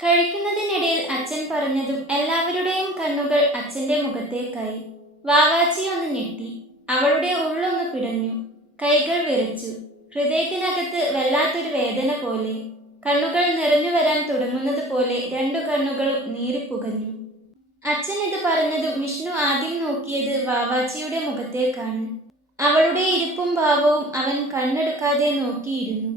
കഴിക്കുന്നതിനിടയിൽ അച്ഛൻ പറഞ്ഞതും എല്ലാവരുടെയും കണ്ണുകൾ അച്ഛൻ്റെ മുഖത്തേക്കായി. വാവാച്ചി ഒന്ന് ഞെട്ടി. അവളുടെ ഉള്ളൊന്ന് പിടഞ്ഞു. കൈകൾ വിറച്ചു. ഹൃദയത്തിനകത്ത് വല്ലാത്തൊരു വേദന പോലെ. കണ്ണുകൾ നിറഞ്ഞു വരാൻ തുടങ്ങുന്നത് പോലെ രണ്ടു കണ്ണുകളും നീറിപ്പുകഞ്ഞു. അച്ഛൻ ഇത് പറഞ്ഞതും വിഷ്ണു ആദ്യം നോക്കിയത് വാവാച്ചിയുടെ മുഖത്തേക്കാണ്. അവളുടെ ഇരിപ്പും ഭാവവും അവൻ കണ്ണെടുക്കാതെ നോക്കിയിരുന്നു.